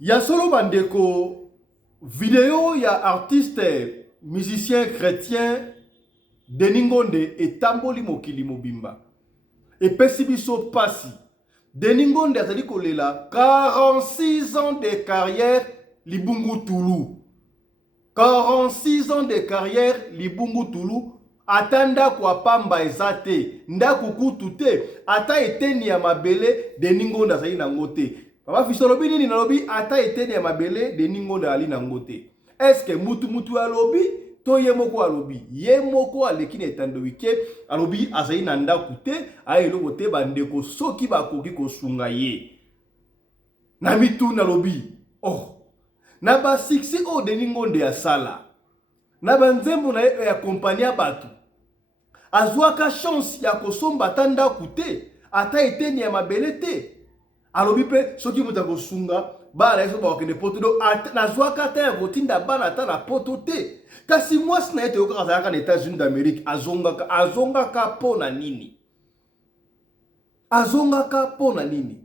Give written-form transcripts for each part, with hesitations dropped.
Ya solo bandeko vidéo ya artiste musicien chrétien Denis Ngonde etamboli mokili mobimba. Epesi biso pasi. Denis Ngonde azali kolela 46 ans de carrière Libungu Toulou. 46 ans de carrière Libungu Toulou. Atanda kwa pamba ezate. Nda kukutu te. Ata eteni ya mabele Denis Ngonde azali nango te. Papa Fisolobi nini nalobi ata eteni ya mabele Denis Ngonde ali nango te. Est-ce que mutu alobi to ye moko alobi ye moko aleki na etando wike alobi azali na ndaku te ayeloko te bandeko soki bakoki kosunga ye na mituna alobi oh na ba succès o Denis Ngonde ya sala na banzembo na ya kompani ya bato azwaka chance ya kosomba ata ndaku te ata eteni ya mabele te alobi pe soki muta kosunga bana yeso bakende poto do nazwaka ata ya kotinda bana ata na poto te kasi mwasi na ye toyoka azalaka na États-Unis d'Amérique azongaka pona nini azongaka pona nini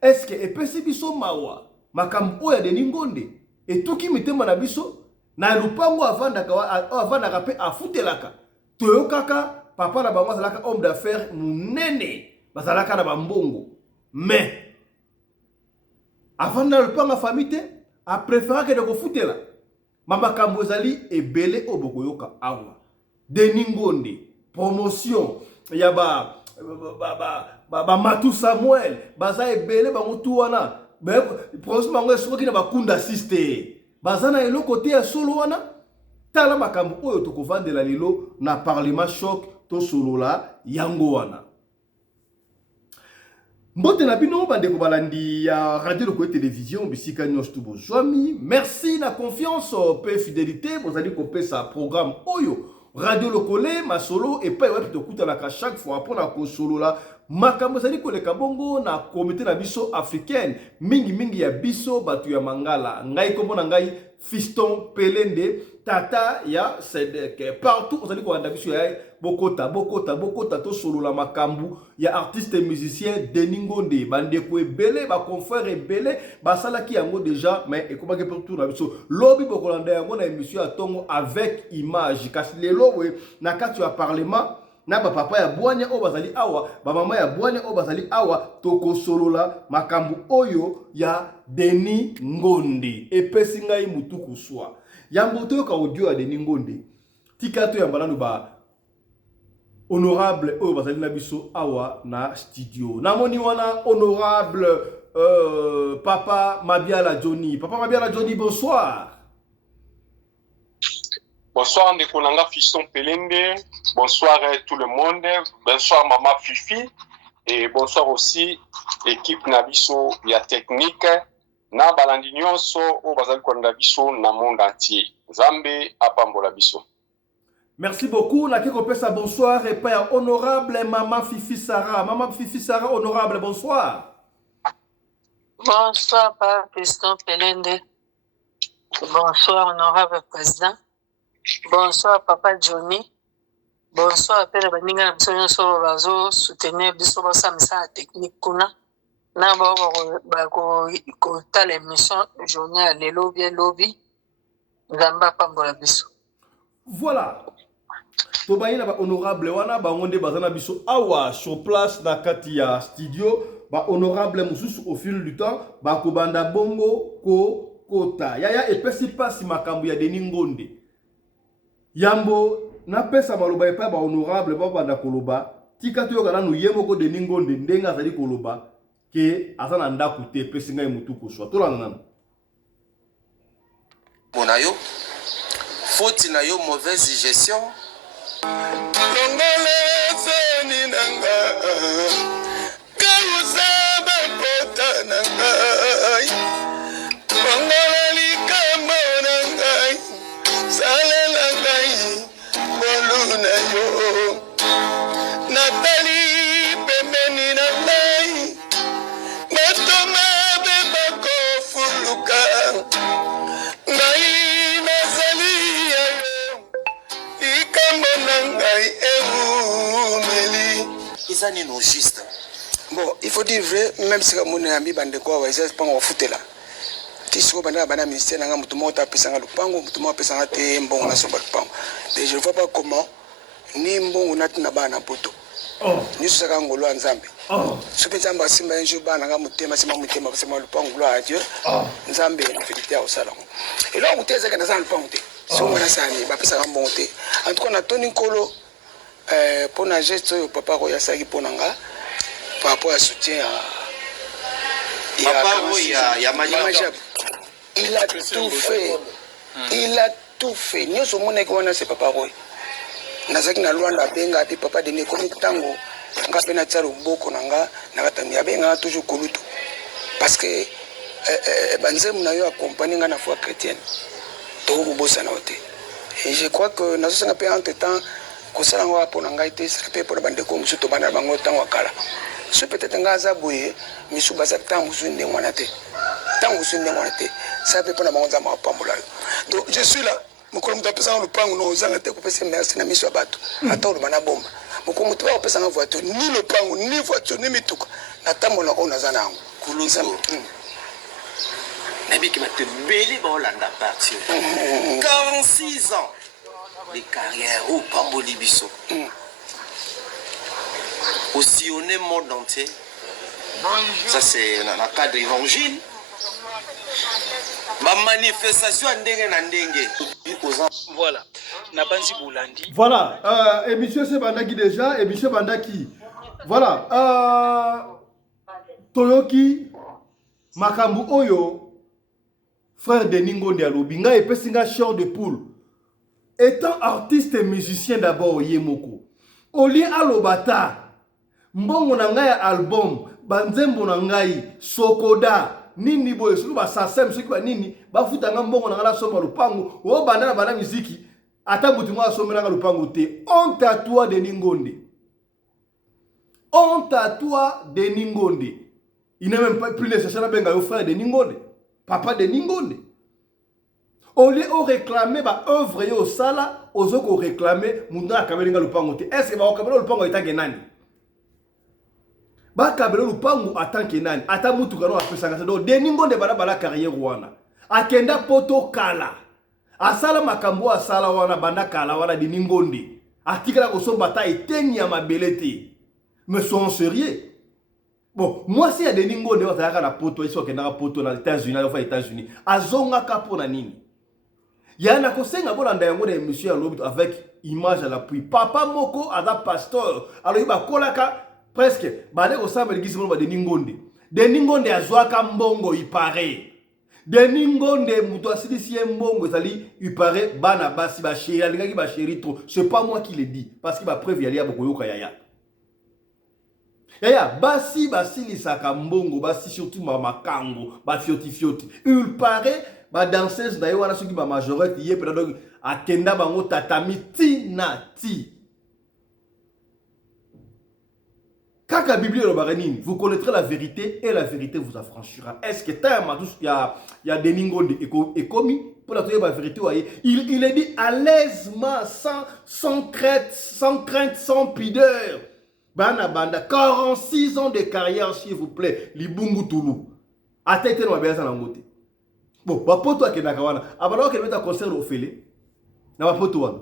est-ce que epesi biso mawa makambo oyo ya Denis Ngonde etuki mitema na biso na lupango avandaka pe afutelaka toyokaka papa na bango azalaka homme d'affaires munene bazalaka na bambongo mais avant na lupango famille te a préféré que de kofutela makambo ezali ebele obokoyoka awa Denis Ngonde promotion ya ba Matu Samuel baza ebele bango tu wana promotion bango soki na bakunda sister baza na eloko te ya solo wana tala makambo oyo tokovandela lelo na parlement choc to solola yango wana. Mbote na bino bandeko balandi ya radio Lokoye télévision bisika nyonso tu bozwami. Merci na confiance pe fidélité bozali kopesa programme oyo radio Lokoye masolo et pa wetu tokutanaka chaque fois pour na kosolola makambo zali koleka bongo na comité na biso africaine mingi ya biso batu ya mangala ngai kombo na ngai Fiston Pelende tata ya Sedek partout ozali ko anda biso ya bokota to solola makambu ya artiste musicien Denis Ngonde bandeko ebele ba confrère ebele basalaki yango déjà mais ekomaki partout na biso lobi bokolanda yango na émission ya tongo avec image kasi lelo we na kati ya parlement na ba papa ya bwanya o bazali awa ba mama ya bwanya o bazali awa toko solola makambu oyo ya Denis Ngonde epesi ngai mutu kuswa yambo to ka audio ya Denis Ngonde tikato ya mbalano ba honorable oyo bazali na biso awa na studio namoni wana honorable papa Mabiala Johnny bonsoir. Bonsoir Ndekonanga Fiston Pelende, bonsoir à tout le monde, bonsoir Maman Fifi et bonsoir aussi équipe Nabiso ya technique na balandi nyonso o bazali ko Nabiso na monde entier. Zambe apambola biso. Merci beaucoup. Nakiko pesa bonsoir et père honorable Maman Fifi Sarah. Maman Fifi Sarah honorable bonsoir. Bonsoir Papa Fiston Pelende. Bonsoir honorable président. Bonsoir Papa Johnny. Bonsoir Père Baninga Namsonyo Solo Bazo soutenir biso basamisa technique kuna. Na ko ta l'émission journée à lobby. Ngamba pambola biso. Voilà. Tobayi na ba honorable wana bangonde bazana biso awa sur place na kati ya studio ba honorable mususu au fil du temps ba kobanda bongo ko kota. Yaya epesi pasi makambu ya Denis Ngonde. Yambo na pesa maloba epa ba honorable ba banda koloba tika to yokana no yemoko Denis Ngonde ndenga azali koloba ke azana ndaku te pesi ngai mutu ko swa tolana nana bonayo faute na yo mauvaise gestion longole zeni nanga kauza ba pota nanga longole likambo nanga salela ngai boluna yo natali pembeni na ngai matoma beba kofuluka ngai nazali yo likambo na ngai eumeli izani no juste bon il faut dire vrai même si comme on a mis bande quoi ouais c'est pas on foutela artiste bana bana ministère nanga mutu moko tapesanga lupango mutu moko apesanga te mbongo na somba lupango mais je ne vois pas comment ni mbongo nati na bana poto ni saka ngolo nzambe sope nzambe asimba un jour bana nga mutema sima lupango gloire à Dieu nzambe na fidélité au salon et là on teze kana za lupango te so mona sani ba pesa mbongo te en tout cas na toni nkolo pour na geste yo papa ko ya saki ponanga par rapport à soutien à il a tout fait. Il a tout fait. Nous sommes c'est papa Roy. Nazaki na Luanda benga te papa de comme tango. Nga pena tsaro boko nanga nakatami abenga toujours koluto. Parce que banzemu na yo accompagner nga na foi chrétienne. To bossa na ote. Et je crois que nazo sanga pe entre temps ko sala ngo apo nanga ite sala pe pour bande ko musuto bana bango tango kala. Ce peut-être nga za boye misu basa tango sunde ngwana te. Tango sunde ngwana te. Ça peut pas m'en zama pambola. Donc je suis là. Mon collègue m'a pesé le pango no zanga te ko pese merci na misu abato. Attends bana bomba. Mon collègue m'a pesé en voiture ni le pango ni voiture ni mituka. Na tamona ona zana ngo. Kuluzo. Nabi qui m'a te belé ba Hollanda partir. 46 ans de carrière au Pamboli Bisso. Au sillonner le monde entier. Ça c'est dans le cadre évangile. Ma manifestation ndenge na ndenge. Voilà. Nabanzi Boulandi. Voilà. Et monsieur Sebandaki déjà. Et monsieur Bandaki. Voilà. Toyoki. Makambu Oyo. Frère de Ningonde Alobinga et Pessinga Chant de Poule. Étant artiste et musicien d'abord, Yemoko. Oli Alobata. Mbongo na ngai album. Banzembo na ngai. Sokoda. Nini boye sulu ba sasem soki ba nini ba futanga mbongo na ngala soma lupango o banda na bana muziki ata mutu mwa somela nga lupango te honte à toi de Ningonde, honte à toi de Ningonde. Il n'est même pas plus nécessaire benga yo frère de Ningonde, papa de Ningonde. Au lieu de réclamer ba œuvre yo sala ozoko réclamer munda akabelinga lupango te. Est-ce que ba okabela lupango etange nani? Ba kabelo lupangu atanke nani ata mutu kano apesanga se do Ningonde bala carrière wana akenda poto kala asala makambo asala wana banda kala wana de Ningonde atikala ko somba ta eteni ya mabelete mais sont sérieux. Bon moi si ya de Ningonde wataka na poto iso kenda poto na États-Unis aux États-Unis azonga kapo na nini yana ko senga bolanda yango de monsieur alobi avec image à l'appui papa moko ada pasteur alors iba kolaka presque bade ko samba ligisi mo de Ningonde. De Ningonde azwaka mbongo ipare. De Ningonde muto asilisi mbongo ezali ipare bana basi ba chéri alingaki ba chéri trop. C'est pas moi qui le dis parce que ba preuve yali ya bokoyoka yaya. Yaya basi basilisaka mbongo basi surtout mama kango ba fioti. Il paraît ba danseuse na yo wana soki ba majorette yé pe donc akenda bango tatami ti. Kaka Bible vous connaîtrez la vérité et la vérité vous affranchira. Est-ce que il y a des Ningonde et commis pour la vérité? Il est dit à l'aisement, sans crainte, sans pudeur. Banda, 46 ans de carrière, s'il vous plaît. Libungu Toulou. Atteinte no mabeza na ngote. Bon, bapoto akenda kawana. Abana ko meta concert au Félé. Na bapoto wana.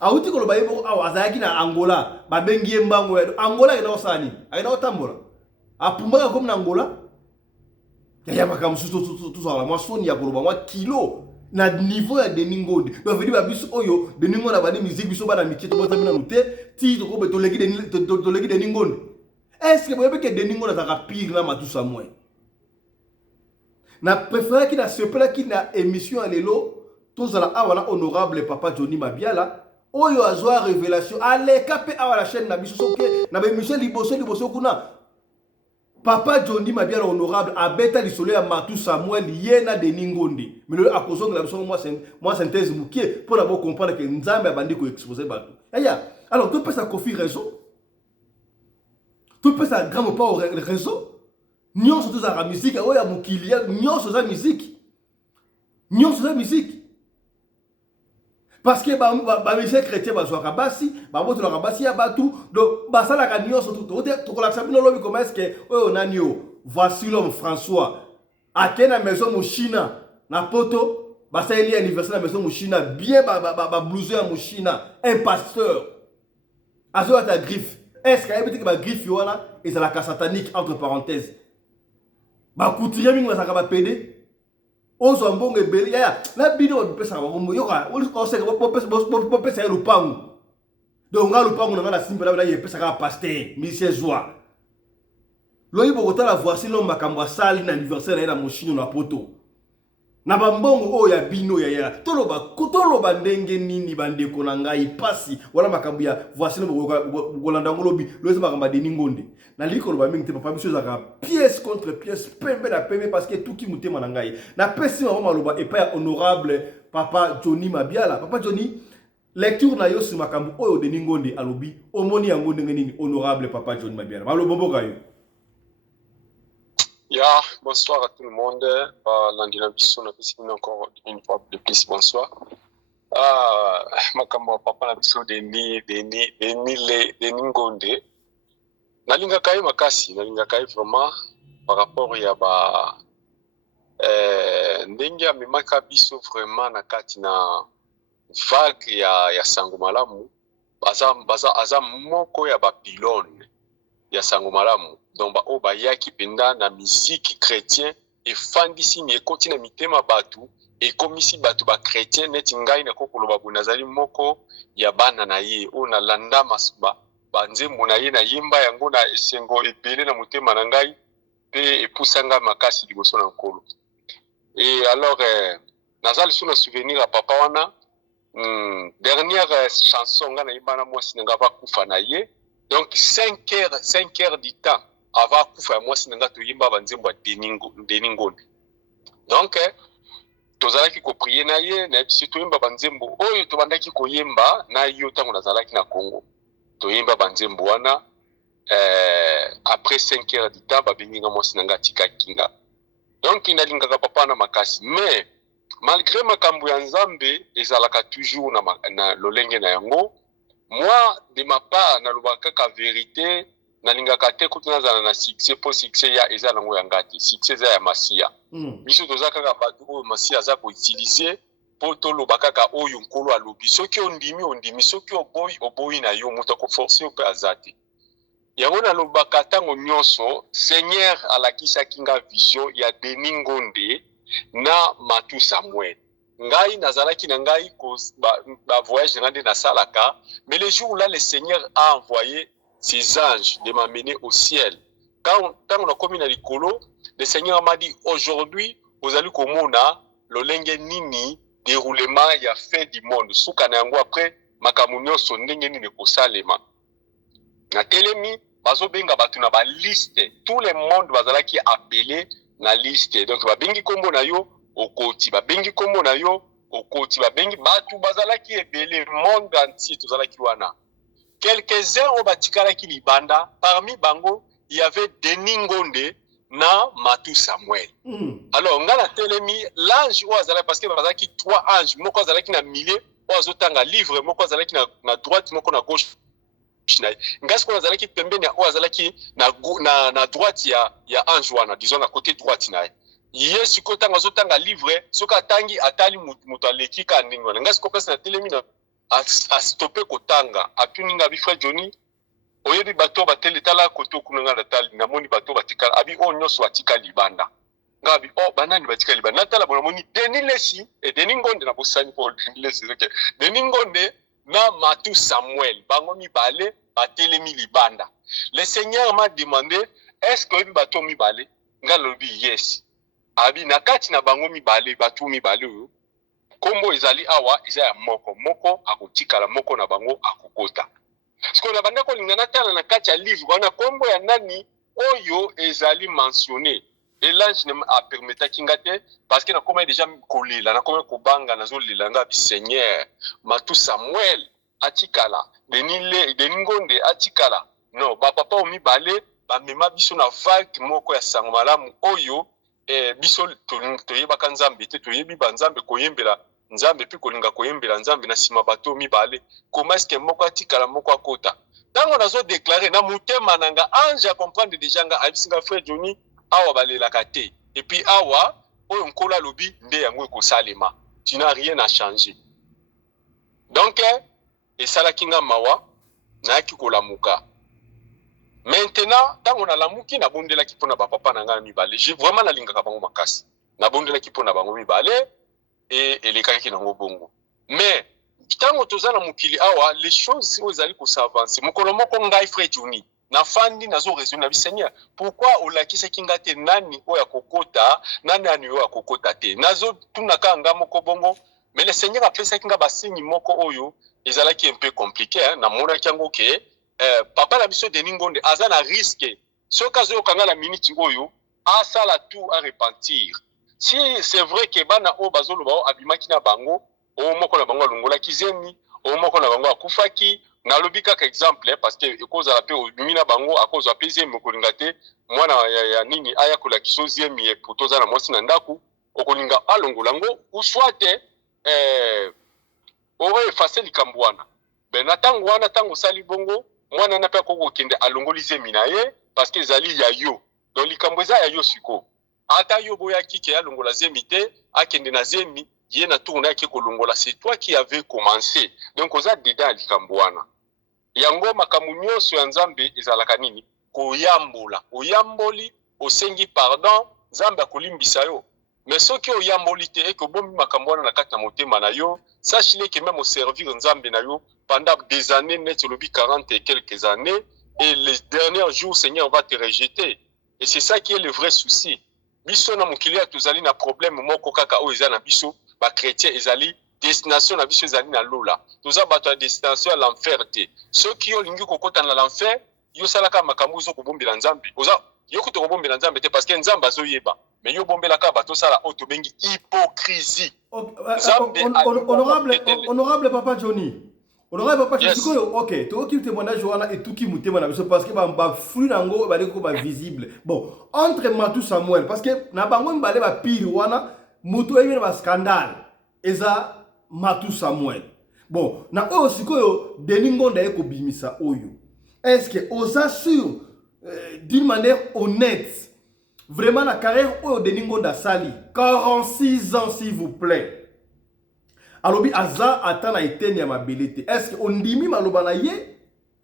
Auti ko lo bayebo azaki na Angola babengi mbango Angola ina osani aina otambola apumba comme na Angola ya makamsu tout ça la moi soni ya koloba moi kilo na niveau ya de Ningonde ba vedi ba biso oyo de Ningonde ba ni musique biso ba na mikito bota mina nute ti to ko betoleki de Ningonde. Est-ce que vous voyez que de Ningonde ça pire na matusa moi na préféré qui na sepela qui na émission à lelo tous ala awala honorable papa Johnny Mabiala Oyo azwa révélation allez capé à la chaîne na biso soke na ba Michel liboso kuna papa Johnny Mabiala honorable abeta lisolo ya Matu Samuel yena de Ningonde mais le akozonga la biso moi synthèse mukie pour d'abord comprendre que Nzambe abandi ko exposer bato aya alors tout peut ça confie raison tout peut ça grand pas au réseau nyon surtout la musique oya mukilia nyon sur la musique parce que les chrétiens bazwaka basi baboto la basi ya batu donc basala ka nyonso tout la sabino lobi comment est-ce que oyo nani yo voici l'homme François akena maison mo China na poto basaeli anniversaire na maison mushina bien ba blouson ya mushina un pasteur azo ta griffe est-ce qu'il y a peut-être ba griffe wana ezalaka satanique entre parenthèses ba couturier mingi basaka ba pédé ozo mbongo ebele ya na bino bapesa ba bombo yoka o seka bo pesa lupangu donc nga lupangu na ngala simba la yepesa ka pasteur monsieur Joa loyibo kotala voici l'homme makambo sali na anniversaire na mushino na poto na bambongo oyo ya bino ya toloba ndenge nini bandeko na ngai pasi wala makambo ya voici kolanda ngolobi loyeza makambo de ningonde na liko loba mingi te papa biso zaka pièce contre pièce pembe na pembe parce que tout ki mutema na ngai na pesi mama maloba et pas honorable papa Johnny Mabiala. Papa Johnny lecture na yo sur makambo oyo de ningonde alobi omoni yango ndenge nini honorable papa Johnny Mabiala malobo boka yo. Yeah, bonsoir à tout le monde. L'andinabisson a pu encore une fois de plus. Bonsoir. Makambo papa na biso de Ningonde. Nalinga kai makasi, nalinga kai vraiment par rapport ya ba ndenge ya mimaka biso vraiment na kati na vague ya sango malamu. Baza moko ya ba pylone ya sango malamu. Donc ba oba yaki penda na musique chrétien et fandisi mi ekoti na mitema batu et komisi batu ba chrétien neti ngai na kokoloba bunazali moko ya bana na ye o na landa masba banzembo na ye na yimba yango na esengo ebele na motema na ngai pe epusanga makasi liboso na nkolo. Et alors nazali suna souvenir à papa wana dernière chanson nga na yimba mwasi nga va kufa na ye. Donc 5 heures du temps avant kufa moi sinanga to yimba banzembo deningo. Donc tozalaki ko prier na ye na biso to yimba banzembo oyo to bandaki ko yemba na yo tango nazalaki na Congo to yimba banzembo wana après 5 heures du temps ba benginga moi sinanga tika kinga. Donc inalingaka papa na makasi mais malgré makambo ya Nzambe ezalaka toujours na lolenge na yango. Moi, de ma part, na lubaka ka vérité, na lingaka te kutu nazana na succès pour succès ya eza nango yangati, succès ya masia. Biso tozaka ka batu o masia za ko utiliser pour to lubaka ka oyo nkolo alobi. Soki ondimi, soki oboyi na yo moto ko forcer pe azati. Yango na lubaka tango nyonso, Seigneur alakisa kinga vision ya Deningonde na Matu Samuel. Ngai nazalaki na ngai ko ba voyage ngande na salaka, mais le jour là le Seigneur a envoyé ses anges de m'amener au ciel. Quand on a commis na likolo, le Seigneur m'a dit aujourd'hui vous allez komona lolenge nini déroulement ya fin du monde. Suka na yango après makamunyo so ndenge nini ko salema. Na telemi bazo benga batu na ba liste, tout le monde bazalaki appelé na liste. Donc ba bengi kombo na yo okoti ba bengi kombo na yo okoti ba bengi batu bazalaki ebele monde entier tozalaki wana quelques-uns o batikalaki libanda parmi bango il y avait Deningonde na Matu Samuel. Alors ngala telemi l'ange o azalaki parce que bazalaki 3 anges moko azalaki na milieu o azotanga livre moko azalaki na droite moko na gauche ngasi ko azalaki pembeni o azalaki na droite ya ange wana disons na côté droite na Yesu ko tanga zotanga livre soka tangi atali mutu aleki ka ndingo ngasi ko pesa na telemi na a stopper ko tanga atuninga bi frère Johnny oyebi bato batele tala koto kunanga na tali na moni bato batika abi o nyoso atika libanda ngabi o banani batika libanda tala bona moni Denilesi et Deningonde na bosani pour Denilesi OK Deningonde na Matu Samuel bango mibale batelemi libanda. Le Seigneur m'a demandé est-ce que oyebi bato mibale ngalobi yes. Abi nakati na bango mibale batu mibale oyo kombo ezali awa eza ya moko akotikala moko na bango akokota. Siko na banda ko lingana tala na kati ya livre wana kombo ya nani oyo ezali mentionné. Et l'ange ne a permettre kingate parce que na koma déjà kolela na koma kobanga nazo lelanga bi Seigneur Matu Samuel atikala Deningonde atikala no ba papa o mibale ba mema biso na vague moko ya sango malamu oyo biso toyebaka Nzambe te toyebi banzambe koyembela Nzambe pe kolinga koyembela Nzambe na sima bato mibale comment est-ce que moko atikala moko akota tango nazo déclarer na mutema nanga ange a comprendre déjà nga abisinga frère Johnny awa balelaka te et puis awa oyo nkola lobi nde yango ekosalema. Tu n'as rien à changer. Donc esalaki nga mawa nayaki kolamuka. Maintenant tango nalamuki nabondelaki mpona bapapa na ngai mibale. J'ai vraiment nalingaka bango makasi. Nabondelaki mpona bango mibale et elekaki nango bongo. Mais tango toza na mokili awa les choses oyo ezali kosavanse. Mokolo moko ngai frère Johnny nafandi nazo raisonner na Seigneur, pourquoi olakisaki nga te nani oyo akokota nani ani oyo akokota te. Nazo tunaka nga moko bongo, mais le Seigneur apesaki nga basinyi moko oyo ezalaki un peu compliqué hein. Namonaki yango ke papa na biso Denis Ngonde aza na risque soki azoyoka la minute oyo asala tout à repentir. Si c'est vrai que bana oyo bazoloba oyo abimaki na bango oyo moko na bango alongolaki zemi oyo moko na bango akufaki. Nalobi kaka exemple parce que ekozala pe obimi na bango akozwa pe zemi okolinga te mwana ya nini aya kolakisa zemi ye poto za na mwasi na ndaku okolinga alongola ngo ou soit oyo efase likambo wana. Ben na tango wana tango sali bongo mwana na pe akokokende alongoli zemi na ye parce que ezali ya yo. Donc likambo eza ya yo siko. Ata yo boyaki ke alongola zemi te akende na zemi ye na tourna yaki kolongola, c'est toi qui avais commencé. Donc oza dedans likambo wana. Yango makambo nyonso ya Nzambe ezalaka nini? Koyambola. Oyamboli, osengi pardon, Nzambe akolimbisa yo. Mais soki oyamboli te eke bombi makambo wana na kati na motema na yo, sache-le que même au servir Nzambe na yo pendant des années, net lobi 40 et quelques années, et les derniers jours, Seigneur va te rejeter. Et c'est ça qui est le vrai souci. Biso na mokili ya tozali na problème moko kaka o eza na biso, ba chrétien ezali destination na biso ezali na lola. Toza bato ya destination à l'enfer te. Ceux qui ont lingi kokota na l'enfer, yo salaka makambo zo kobombela Nzambe. Oza yo kuto kobombela Nzambe te parce que Nzambe azoyeba. Mais yo bombela ka bato sala auto bengi hypocrisie. Honorable Papa Johnny. Honorable Papa Johnny, yes. OK, to ki témoignage wana et tout qui mutema na biso parce que ba fruit nango ba ko ba visible. Bon, entre Matou Samuel parce que na bango mbale ba pire wana mutu ebe ba scandale. Eza Matou Samuel. Bon, na oyo sikoyo Denis Ngonde eko bimisa oyo. Est-ce que osa sûr d'une manière honnête vraiment la carrière oyo Denis Ngonde a sali 46 ans s'il vous plaît. Alobi aza atana eteni ya mabelete. Est-ce que on dimi maloba na ye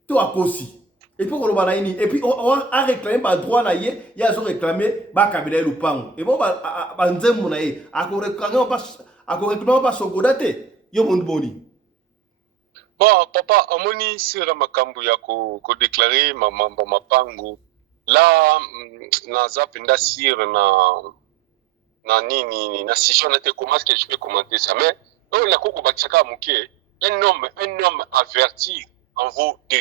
to akosi? Et puis on na ini et puis on a réclamé ba droit na ye, ya zo réclamer ba kabila lupango. Et bon ba nzembo na ye, akoréclamer pas sogodate. Yo monde boni. Bon, papa, amoni sira makambo ya ko déclarer mambo mapango. Là naza penda sir na nini na si je n'étais comment est-ce que je peux commenter ça mais on a koko bakisaka muke un homme averti en vaut deux.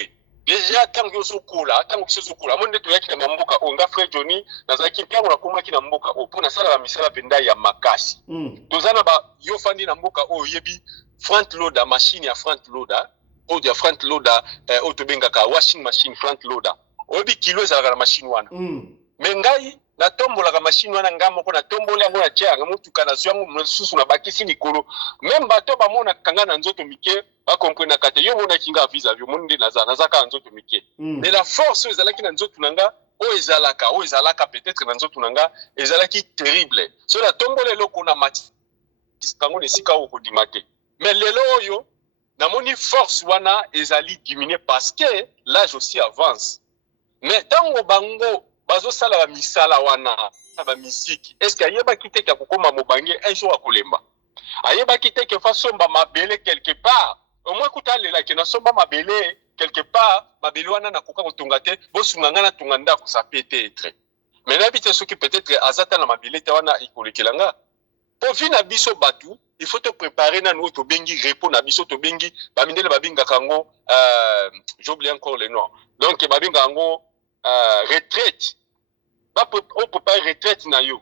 Déjà tant que sokola tant que sokola monde to yaki na mboka onga frère Johnny nazaki tango na komaki na mboka o pona sala ba misala penda ya makasi. Tozana ba yo fandi na mboka o yebi front loader machine ya front loader o ya front loader auto bengaka washing machine front loader. Obi kilo ezalaka na machine wana. Mais ngai na tombola ka machine wana ngamo ko na tombola yango na tia ngamutuka na zwangu msusu na bakisi likolo. Même bato ba mona kanga na nzoto mike ba comprendre kate yo mona kinga visa vyo monde nazaka nzoto mike. Mais la force ezalaki na nzoto nanga o ezalaka peut-être na nzoto nanga ezalaki terrible. So la tombola eloko na mati kango ne sika o kodimate. Mais lelo oyo na moni force wana ezali diminuer parce que l'âge aussi avance. Mais tango bango bazo sala ba misala wana ba musique est-ce que ayeba kiteke akokoma mobange un jour akolemba ayeba kiteke fa somba mabele quelque part au moins kutalela ke na somba mabele quelque part mabele wana na koka kotonga te bosunga ngana tunganda ko ça peut être mais na bité soki peut-être azata na mabele te wana ikolekelanga pour vina biso batu il faut te préparer na nous to bengi repos na biso to bengi ba mindele ba binga kango j'oublie encore le nom donc ba binga kango retraite on prépare retraite na yo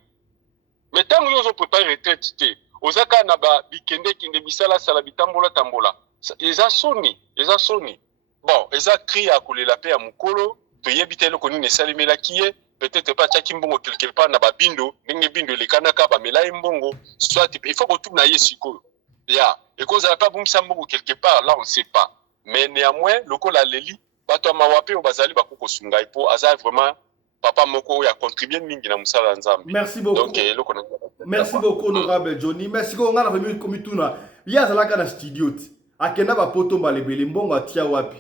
mais tant que yo prépare retraite te ozaka na ba bikende kinde bisala sala bitambola tambola eza soni bon eza cri à kolela pe ya mukolo to yebite loko nini salimela kiye peut-être pas tchaki mbongo quelque part na ba bindo ndenge bindo lekanaka ba mela mbongo soit il faut que tout na yesiko ya et cause la pas bumisa mbongo quelque part là on sait pas mais néanmoins loko la leli bato mawape o bazali bakoko sunga ipo aza vraiment papa moko ya contribuer mingi na musala nzambe. Merci beaucoup. Donc Merci beaucoup, honorable Johnny. Merci beaucoup, on a remis comme tout là. Il y a un studio. Akenda ba poto balebele mbongo atia wapi.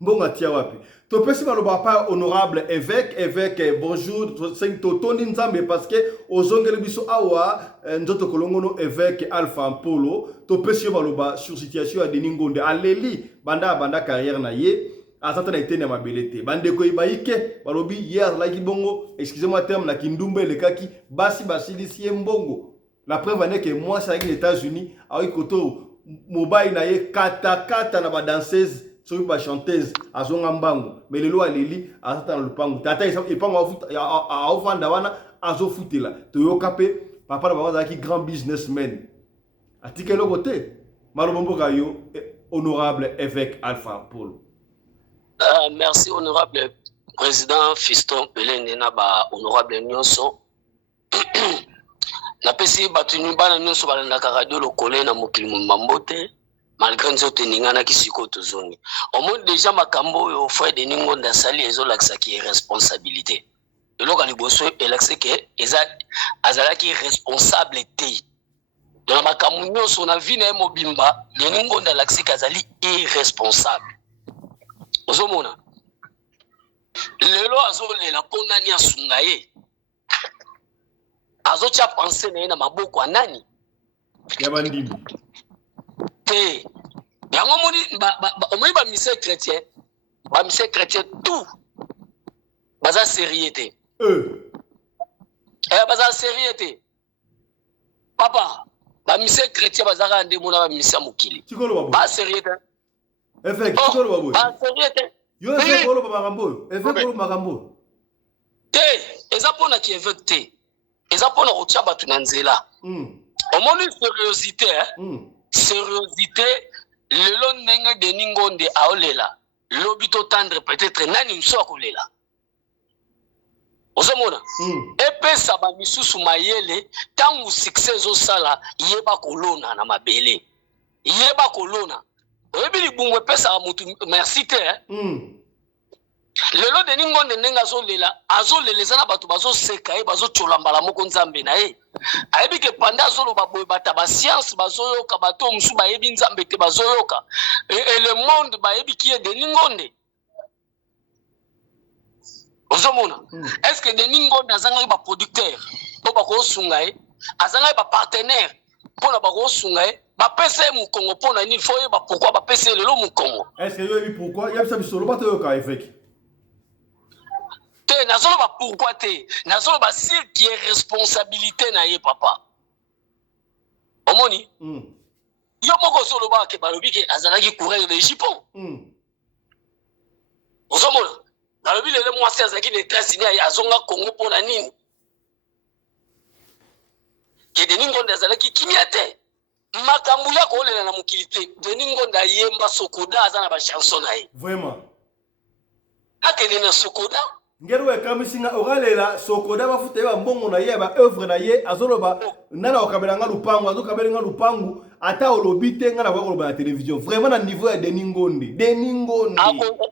Mbongo atia wapi. To pesi maloba pa honorable évêque bonjour to toni nzambe parce que ozongele biso awa nzoto kolongono évêque Alpha Mpolo to pesi maloba sur situation ya Denis Ngonde aleli banda carrière na ye azata na itene mabelete bande ko ibaike balobi hier la bongo excusez-moi terme na kindumbe le kaki basi lisi mbongo la preuve est que moi ça aux États-Unis avec koto mobile na ye kata na ba danseuse sur ba chanteuse azonga mbango mais lelo aleli azata na lupango tata ipango a ofanda wana azofutela toyoka pe papa na baba zaki grand businessman atike lo côté malobombo kayo honorable évêque Alpha Mpolo. Merci honorable président Fiston Pelende na ba honorable nyonso na pesi batuni bana nyonso balandaka radio lokole na mokili mambote malgré nzoto ningana kisiko tozongi au moins déjà makambo yo frère de Ngonde asali ezolakisa ki responsabilité eloko liboso elakise ke azala ki responsabilité dans makambo nyonso na vie na mobimba de Ngonde alakisi kazali irresponsable ozomona lelo azolela pona ni asunga ye azocha penser na maboko anani ya bandimi te yango moni omoi ba mission chrétien tout baza sérieux baza sérieux papa ba mission chrétien baza ka ndemo na ba mission mokili ba sérieux évêque tikolo babo ba sérieux yo évêque kolo makambo évêque kolo makambo te eza pona ki évêque te eza pona kotia batu na nzela omoni sérieuxité sérieuxité lelo ndenge Denis Ngonde aolela lobi to tendre peut-être nani mso akolela ozomona epesa ba misusu mayele tangu succès ezosala yeba kolona na mabele yeba kolona oyebi libungu epesa mutu merci te lelo Denis Ngonde ndenga azolela na bato bazoseka ye bazochola mbala moko nzambe na ye ayebi ke panda azoloba boye bata ba science bazoyoka bato musu bayebi nzambe te bazoyoka et le monde bayebi ki ye Denis Ngonde ozomona est-ce que Denis Ngonde azanga ba producteur po bakosunga ye azanga ba partenaire pona bakosunga ye bapese mu Congo pona ni foye ba pourquoi bapese lelo mu Congo est-ce que yo pourquoi yebisa bisolo batoyoka évêque te nazolo ba pourquoi te nazolo ba sir qui est responsabilité na ye papa omoni yo moko solo ba ke balobi ke azalaki courir de jipon ozomona balobi lele mwasi azalaki ne États-Unis ya azonga Congo pona nini ke Denis Ngonde azalaki kimia te makambu ya kolela na mokili te Denis Ngonde ayemba sokoda azana ba chanson na ye vraiment akene na sokoda ngero ekamisinga oralela sokoda bafuta ba mbongo na ye ba œuvre na ye azoloba nana okabelanga lupangu azokabelenga lupangu ata olobite ngana kwa koloba na télévision vraiment na niveau ya Denis Ngonde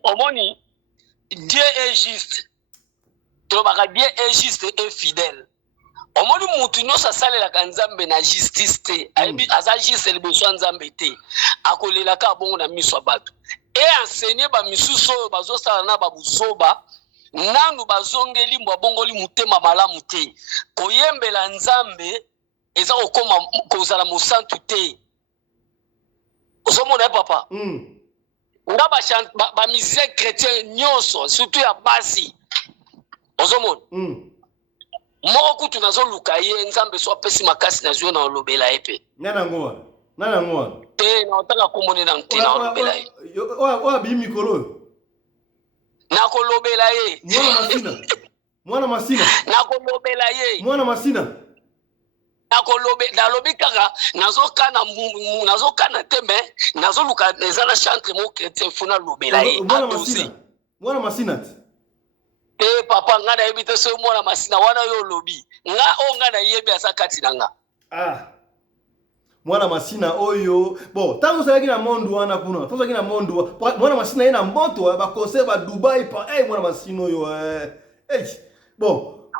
omoni Dieu est juste tobaka Dieu est juste et fidèle omoni mutu nyonso asalelaka nzambe na justice te ayebi aza juste liboso nzambe te akolelaka bongo na miso ya bato e enseigner ba misusu oyo bazosala na babuzoba nanu bazongeli mbwa bongoli mutema malamu te koyembela nzambe eza kokoma kozala mosantu te ozomona papa nga ba musicien chrétien nyonso surtout ya basi ozomona moko kutu nazoluka ye nzambe so apesi makasi na zwe na olobela ye pe nana ngoa te na otaka komone na ntina olobela ye oya bi mikolo na kolobela ye mwana masina nalobi kaka nazokana te me nazoluka eza na chantre mo chrétien funa lobela ye mwana masina papa nga nayebi te so mwana masina wana yo olobi nga o nga nayebi asa kati na nga mwana masina oyo bon tango zalaki na monde wana kuna tango zalaki na monde mwana masina ye na moto ba concert ba Dubai pa mwana masina oyo bon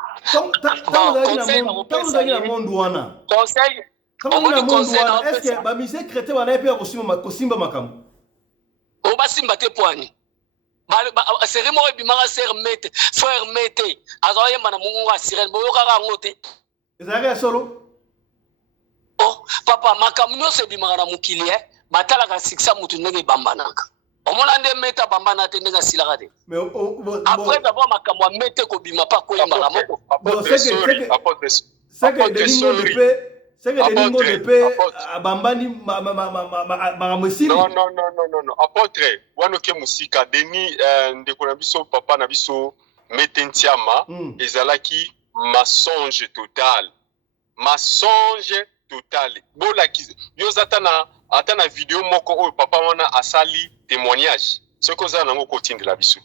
est-ce que ba mise chrétien wana pe kosimba makambo o basimba te poani seri moko ebimaka frère mete azala yemba na mungu wa sirene boyokaka yango te ezalaka ya solo papa makambo nyonso ebimaka na mokili batalaka sikisa mutu ndenge ebambanaka omona nde mete abambana te ndenge asilaka te après d'abord makambo ya mete kobima mpa koyembaka moko c'est que Deningo de paix abambani makambo esili non apôtre wanoke musika deni ndeko na biso papa na biso mete ntiama ezalaki mensonge total bolaki yoza ata na video moko oyo papa wana asali témoignage soki oza nango kotindela biso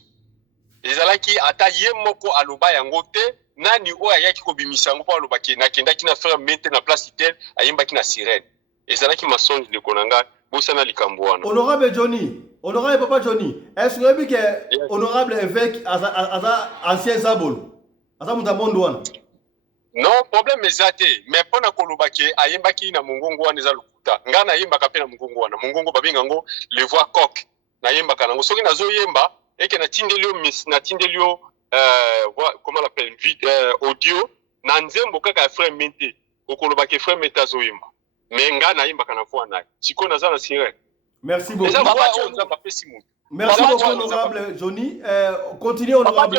ezalaki ata ye moko aloba yango te nani oyo ayaki kobimisa yango mpo alobaki nakendaki na frère mete na place itel ayembaki na sirene ezalaki mensonge ndeko na ngai bosana likambo wana honorable papa Johnny est-ce que oyebi ke honorable évêque aza ancien zabolo aza mutu abondo wana non problème eza te mais mpo na kolobaki ayembaki na mongongo wana eza lokuta ngai nayembaka mpe na mongongo wana mongongo babenga yango le voix coq nayembaka nango soki nazoyemba eke natindeli yo comment on appelle audio na nzembo kaka ya frère mete okolobaki frère mete azoyemba mais ngai nayembaka na voix naye sikoyo naza na sirene merci beaucoup merci beaucoup honorable Johnny continue honorable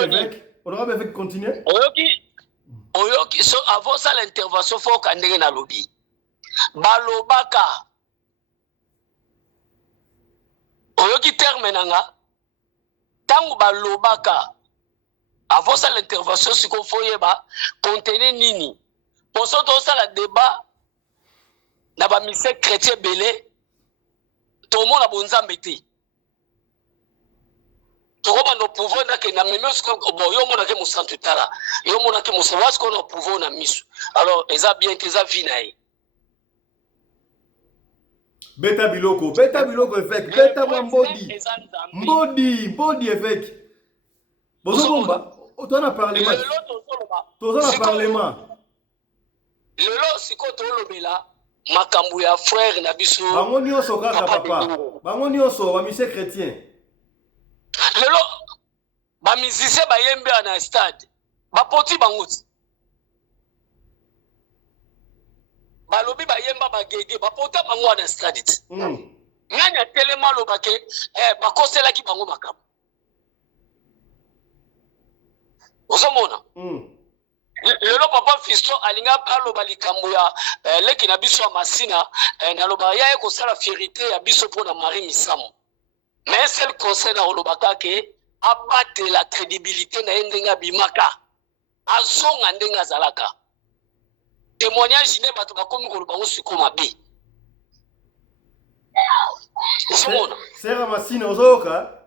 évêque continue oyoki so avant ça l'intervention faut kandenge na lobi balobaka oyoki terme nanga tango balobaka avant ça l'intervention siko foyeba contenir nini pour ça to ça la débat na ba mise chrétien belé to mona bonzambe te Toroba no pouvoir na ke na memeus ko bo yo mona ke musantu tala yo mona ke musawas ko no pouvoir na misu alors eza bien que eza vinae beta biloko évêque beta mbodi évêque bozo bomba otona parlement lelo siko to lobela makambu ya frère na biso bango nyonso kaka papa bango nyonso ba mise chrétien lelo ba musicien bayembe na stade bapoti bango ti balobi bayemba bagege bapota bango na stade ti ngani atelema lobake bakoselaki bango makambo ozomona lelo papa Fiston alinga aloba likambo ya leki na biso ya masina naloba ya kosala fierité ya biso mpona Marie Misamo mais seul conseil na olobaka ke abate la crédibilité na ndenge abimaka azonga ndenge azalaka témoignage ne bato bakomi koloba ngo siko mabe Sera Masina ozoyoka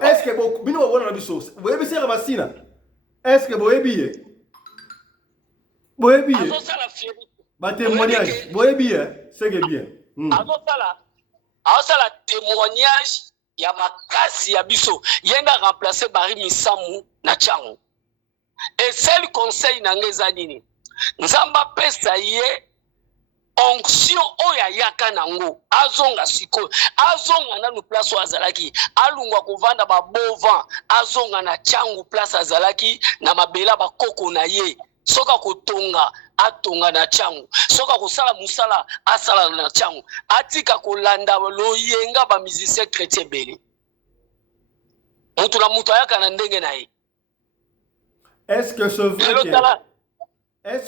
est-ce que bino babona na biso boyebi Sera Masina est-ce que boyebi ba témoignage boyebi c'est que bien azosala témoignage ya makasi ya biso yenga remplacer Marie Misamu na Tchango et seul conseil na ngeza nini nzamba pesa ye onction oya yaka nango azonga siko azonga na place azalaki alungwa kovanda ba bovan azonga na Tchango place azalaki na mabela bakoko na ye soka kotonga atonga na Tchango soka kosala musala asala na Tchango atika kolanda loyenga ba musicien chrétien belé mutu na mutu ayaka na ndenge na ye est-ce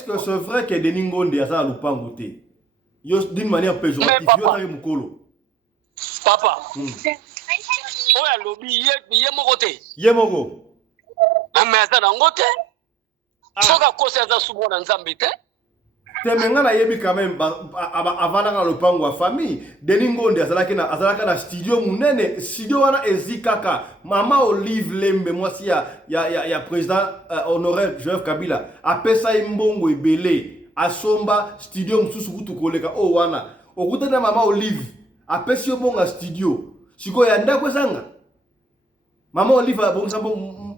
que c'est vrai que Denis Ngonde asa lupango te yo d'une manière péjorative yo taye mukolo papa oya lobi ye moko te ye moko mais asa na ngote soka kosa za subo na nzambe te temenga na yebi quand même avant na lupango wa famille Denis Ngonde azalaka na studio munene studio wana ezikaka mama Olive Lembe mwasi ya président honoraire Joseph Kabila apesa imbongo ebele asomba studio mususu kutu koleka o wana okuta na mama Olive apesi obonga studio siko ya ndako ezanga mama Olive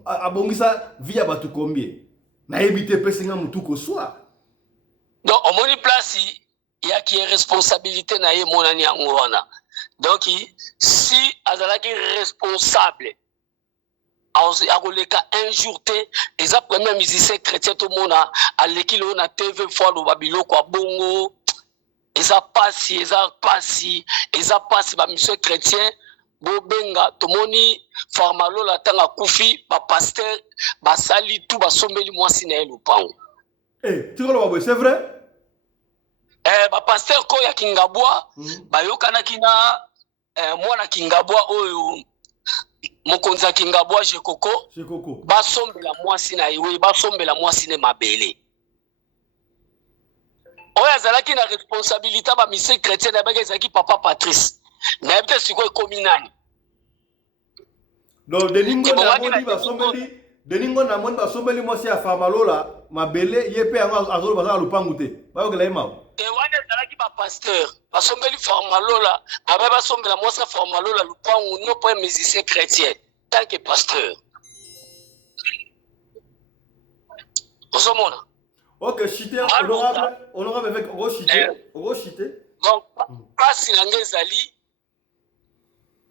abongisa via batu combien Na éviter pesinga mutuko soit. Donc au moni place il y a qui est responsabilité na ye monani yango wana. Donc si azalaki responsable akoleka un jour te eza premier musicien chrétien to mona alekilo na TV fois lo babiloko a bongo eza pasi ba musicien chrétien bobenga tomoni Formalola tanga kufi ba pasteur basali tout basombeli mwasi na elupango. Tu vois c'est vrai? Ba pasteur ko ya Kingabwa bayokana kina mwana Kingabwa oyo mokonzi ya Kingabwa Jekoko basombela mwasi na iwe basombela mwasi ne mabele oyo azalaki na responsabilité ba mission chrétien na baka ezaki papa Patrice na yebite sikoyo ekomi nani. Donc Deningo na moni basombeli mwasi ya Formalola mabele yepe yango azolo bazala lupangu te bayokela imao wana ezalaki ba pasteur basombeli Formalola abe basombela mwasi ya Formalola lupangu no po musicien chrétien tant que pasteur. Osomona. Ok, chité honorable avec Oro chité. Donc kasi na ngezali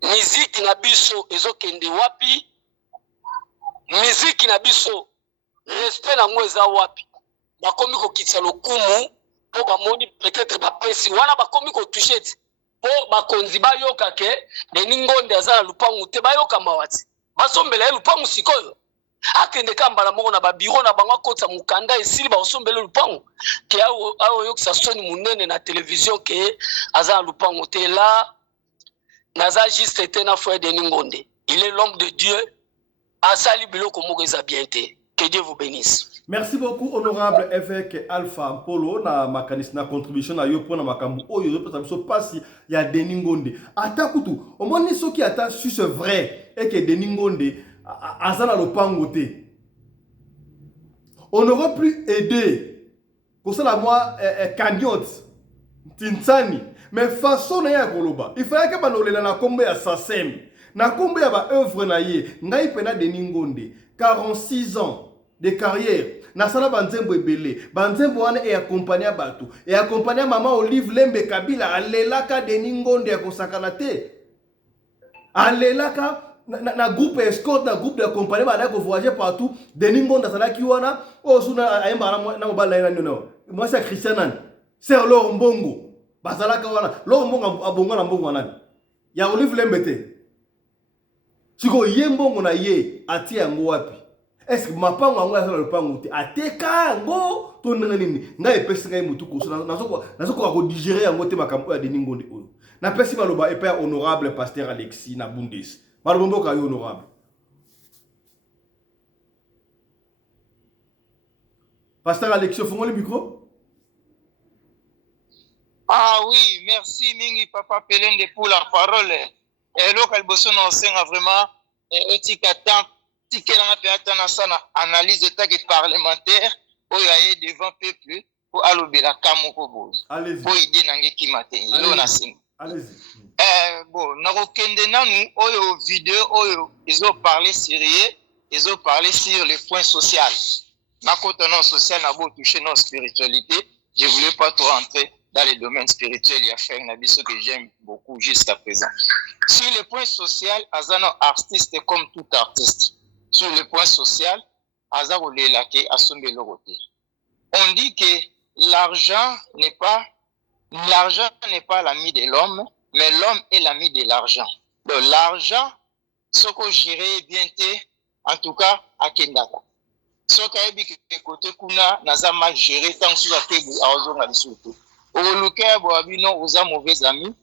musique na biso ezokende wapi? Musique na biso respect na mweza wapi? Bakomi ko kitisa lokumu po bamoni peut-être ba pesi wana bakomi ko toucher po bakonzi bayoka ke Deningonde azala lupangu te bayoka mawati basombela lupangu sikoyo akende kambala moko na ba bureau na bango kota mukanda esili basombela lupangu ke awo yokisa soni munene na télévision ke azala lupangu te la naza juste était na frère Deningonde. Il est l'homme de Dieu. Asali biloko moko eza bien te. Que Dieu vous bénisse. Merci beaucoup honorable évêque Alpha Polo na makanis na contribution na yo pona makambu oyo repesa biso pasi ya Deningonde. Ata kutu omoni soki ata si c'est vrai et que Deningonde azana lopango te. On aurait pu aider pour ça la moi cagnotte Tinsani. Mais façon na ya koloba, il fallait que banolela na kombe ya Sasem, na kombe ya ba œuvre na ye, ngai pena Deningonde, 46 ans de carrière, na sala banzembo ebele, banzembo wana e accompagner bato, e accompagner maman Olive Lembe Kabila, alelaka Deningonde ya kosakana te. Alelaka na groupe escorte, na groupe d'accompagnement, na ko voyager partout, Deningonde salaki wana, o suna ayemba na mobala na nyono. Moi c'est Christianan, c'est Laurent Mbongo. Bazalaka wana lo mbongo abonga na mbongo nani ya Olive Lembete siko ye mbongo na ye ati yango wapi est-ce que mapango yango ya le pango te ateka yango to nini ngai pesi ngai mutu ko nazoko ko digérer yango te makambo ya Deningonde oyo na pesi maloba et père honorable pasteur Alexis na Bundes malobombo ka yo honorable pasteur Alexis fongoli le micro. Ah oui, merci Mingi Papa Pelende pour la parole. Et là, Kalboso nous enseigne vraiment etikatan tikelanga pe atana sana analyse d'état parlementaire pour y aller devant peuple pour alobela kamoko boz. Pour aider nange kimate. Ilo na singa. Allez-y. Bon, nakokende nanu oyo vidéo oyo ils ont parlé sérieux, ils ont parlé sur les points sociaux. Na côté non social na beau toucher nos spiritualité, je voulais pas trop rentrer dans les domaines spirituels, il y a fait un abisso que j'aime beaucoup jusqu'à présent. Sur le point social, Azano artiste comme tout artiste. Sur le point social, Azano lelake asombe loroté. On dit que l'argent n'est pas l'ami de l'homme, mais l'homme est l'ami de l'argent. Donc l'argent, ce que j'irai bien en tout cas à Kendaka. Ce que je côté kuna naza mal géré tant sur la table à ozonga surtout. Au local, bon, vous avez mauvais amis,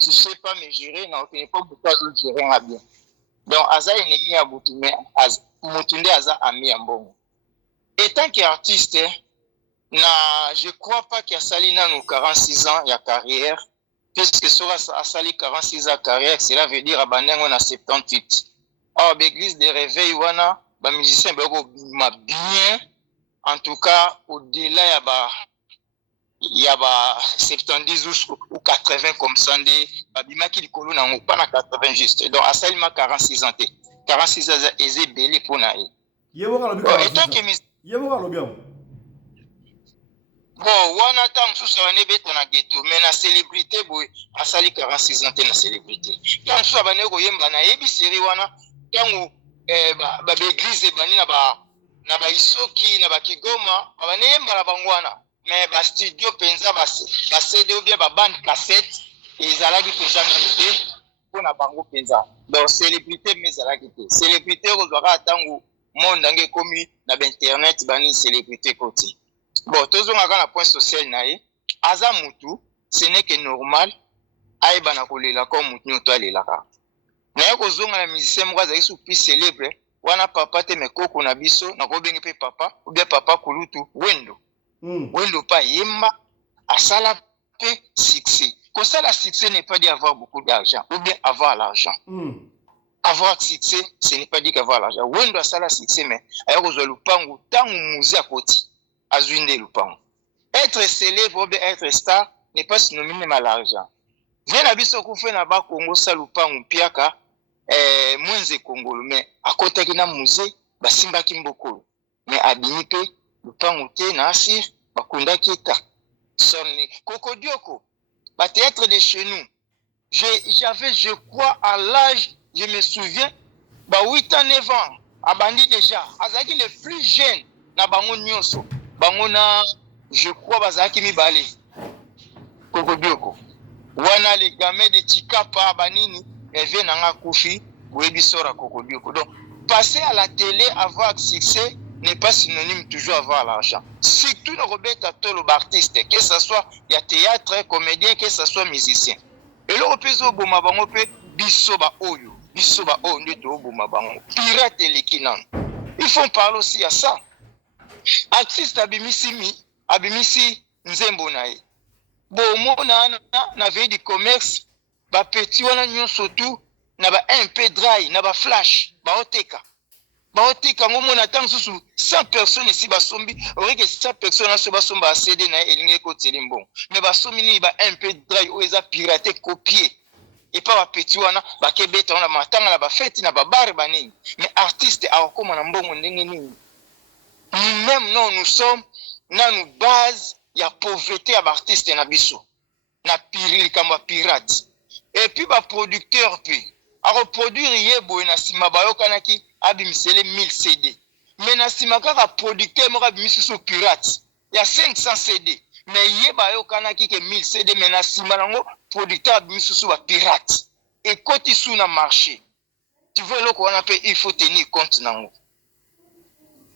tu ne sais pas me gérer, non, tu n'es pas beaucoup de gérer bien. Donc, Aza est ennemi à Moutounde, Aza ami à bon. Et tant qu'artiste, je ne crois pas qu'il y a Salina nous 46 ans de carrière, puisque sera à Sali 46 ans de carrière, cela veut dire à Banengo na 78. Or, l'église de réveil, wana, ba musicien, bien, en tout cas, au-delà, il y a 70 ou 80 comme ça, Babima qui likolo na pas na 80 juste. Donc à ma 46 ans. 46 ans est belé pour naï. Et tant que Yebo alobi yango. Bon, wana ta mosusu abane beta na ghetto, mais na célébrité boye asali 46 ans te na célébrité. Ta mosusu abane koyemba na yebi série wana tango ba église ebani na ba isoki na ba Kigoma abane yemba na bango wana. Mais ba studio penza ba CD ou bien ba bande cassette ezalaki penza te pona bango penza. Donc célébrité mais ezalaki te. Célébrité kozwaka tango monde nge komi na internet bani célébrité koti. Bon, tous on a un point social naïe. Aza mutu, ce n'est que normal. Aïe banakolela comme mutu nous aller là. Naïe kozonga la musicien moi zaï sou plus célèbre. Wana papa te me koko na biso, na ko bengi pe papa, ou bien papa kulutu wendo. Wendo pa yemba, asala pe succès. Comme ça la succès n'est pas dit avoir beaucoup d'argent, ou bien avoir l'argent. Avoir succès, ce n'est pas dit qu'avoir l'argent. Wendo asala succès mais aïe kozwa lupangu tangu muzi à côté. Azwinde lupango. Être célèbre ou bien être star n'est pas synonyme à l'argent. Viens à biso kufe na ba Congo sa lupango piaka mwenze Congolo mais à côté kina musée basimba kimbokolo mais abini pe lupango te na asir bakunda kita sonne kokodioko ba théâtre de chez nous. J'avais je crois à l'âge je me souviens ba 8 ans 9 ans abandi déjà azaki le plus jeune na bango nyonso. Bangona, je crois, bazaki mibale. Kokodioko. Wana les gamins de Chikapa, Banini, et Venanga Koufi, Webisora Kokodioko. Donc, passer à la télé, avoir succès, n'est pas synonyme toujours avoir l'argent. Surtout le Robert Tolo, artiste, que ce soit il y a théâtre, comédien, que ce soit musicien. Et le repéso Bomabango, Bisoba Oyo, Bisoba Oyo, Bomabango, pirate les Kinan. Il faut parler aussi à ça. Artiste abimisi nzembo na ye bomo na veille du commerce ba petit wana nyonso tu na ba MP dry na ba flash ba oteka ngomo na tango susu 100 personnes ici ba sombi ore que 100 personnes so ba somba CD na elinge ko telimbo mais ba sombi ni ba MP dry o eza pirater copier et pas ba petit wana ba kebeta wana matanga na ba fête na ba bar banini mais artiste akoma na mbongo ndenge nini. Même non, nous sommes dans une base, il y a pauvreté à l'artiste et à biso. Na piril comme pirate. Et puis, bah, producteur, puis, à reproduire, yebo, na sima bayo kanaki, abimisele 1000 CD. Mais na sima kaka producteur, moi, abimisele sous pirate. Il y a 500 CD. Mais yeba yo kanaki ke 1000 CD, mais na sima nango, producteur abimisele sous pirate. Et quand ils sont dans le marché, tu vois, là, qu'on appelle, il faut tenir compte nango.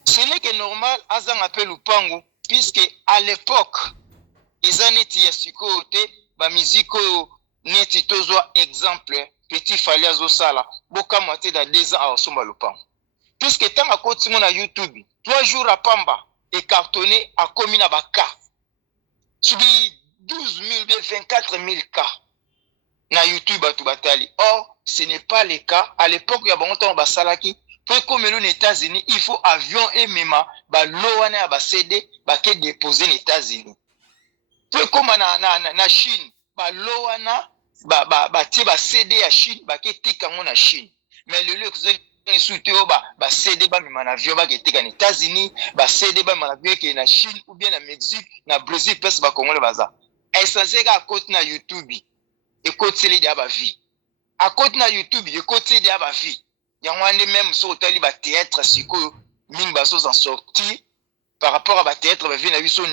Ce n'est que normal, Azang appelle Lupango, puisque à l'époque, les années Tiasikote, la musique neti tozoa exemple, petit Fali Azosala, boka moitié dans 2 ans à Osomba Lupango. Puisque tant à côté de YouTube, 3 jours à Pamba, et cartonné à Komina Baka. Sur 12 000, 24 000 cas, na YouTube à Tubatali. Or, ce n'est pas le cas. À l'époque, il y a bon temps, Basalaki. Pour comme aux États-Unis, il faut avion et MEMA, l'OANA va céder, va déposer les États-Unis. Pour comme na Chine, l'OANA va céder à Chine, va quitter à Chine. Mais le lieu que vous soutenu, va céder un avion, va quitter aux États-Unis, va céder un avion qui est en Chine ou bien en Mexique, en Brésil, parce que Congo le bazar. Et ça c'est à côté na YouTube, et côté les de vie. À côté na YouTube, et côté de la vie. Il y a même sur le théâtre, si ming basos en sorti par rapport à la théâtre, va venir viso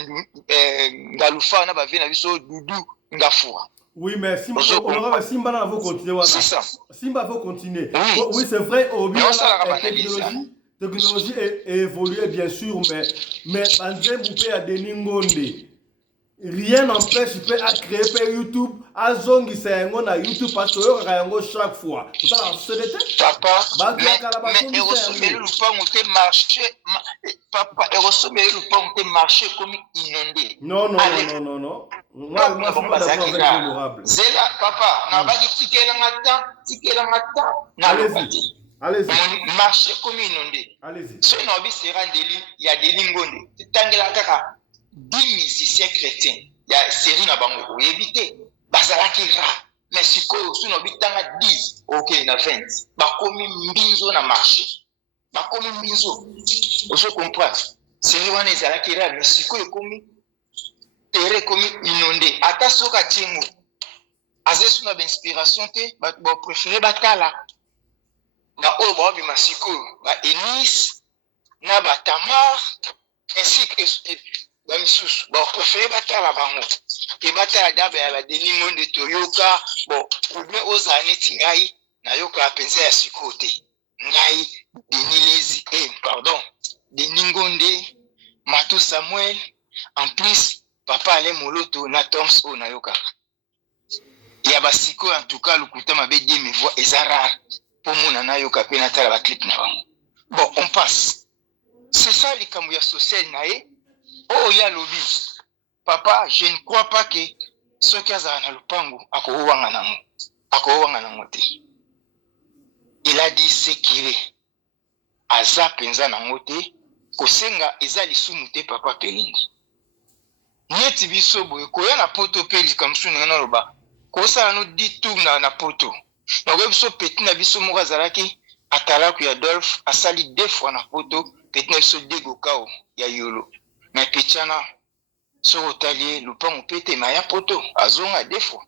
Galoufa, va venir viso Doudou Ngafoua. Oui, mais Simba va continuer. C'est ça. Simba va continuer. Oui, c'est vrai. La technologie est évoluée, bien sûr, mais André Boupé a donné Ngonde. Rien n'empêche, il peut créer par YouTube, à Zongi, c'est un on a YouTube parce que y a chaque fois. Papa, mais le marché, papa, le marché comme inondé. Non. Moi, je suis pas d'accord avec l'honorable. Zéla, papa, n'a pas dit allez-y. Marché comme inondé. Allez-y. Ce n'objet sera délit, il y a des lingondes. Tangela kaka. 10 musiciens chrétiens, il y a série na bango, éviter. Bazalaki ra, mais si ko sous nos bitanga 10, ok na 20. Ba komi mbinzo na marché. Ba komi mbinzo. Je comprends. série wana ezalaki real mais sikoyo ekomi tere ekomi inonde ata soki atiengo azesu na bainspiration te bapréféré batala baoyo baobima sikoyo baenis na batamar ainsi que bamisusu bapréféré batala bango ke batala dabe ya badeni monde toyoka bon oubien ozala neti ngai nayoka mpenza ya sikoyo te ngai Denis Ngonde Matou Samuel en plus papa ale moloto na Toms o nayoka ya basiko en tout cas lukuta mabe die mes voix ezara pour mona nayoka pe na tala ba clip na bango. Bon on passe c'est ça likambo ya social nae oh ya lobby papa je ne crois pas que soki azala na lupango akowanga nango te. Il a dit ce qu'il est aza penza nango te kosenga eza lisumu te papa pelindi neti biso boye koya na poto pe likambo su na loba kosala no ditu na poto na biso peti na biso moko azalaki atalaku ya Dolph asali 2 fois na poto peti na biso degokao ya yolo na pechana so otali lupango pete ma ya poto azonga 2 fois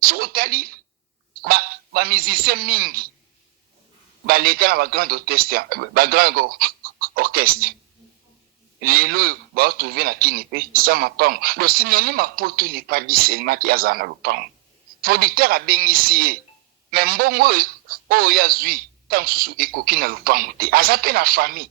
so otali ba musicien mingi baleka na ba grand orchestre lelo ba trouver na kini pe ça mapango le synonyme à poto n'est pas dit seulement qui azana lupango producteur a bengisi mais mbongo o ya zui tant susu ekoki na lupango te azape na famille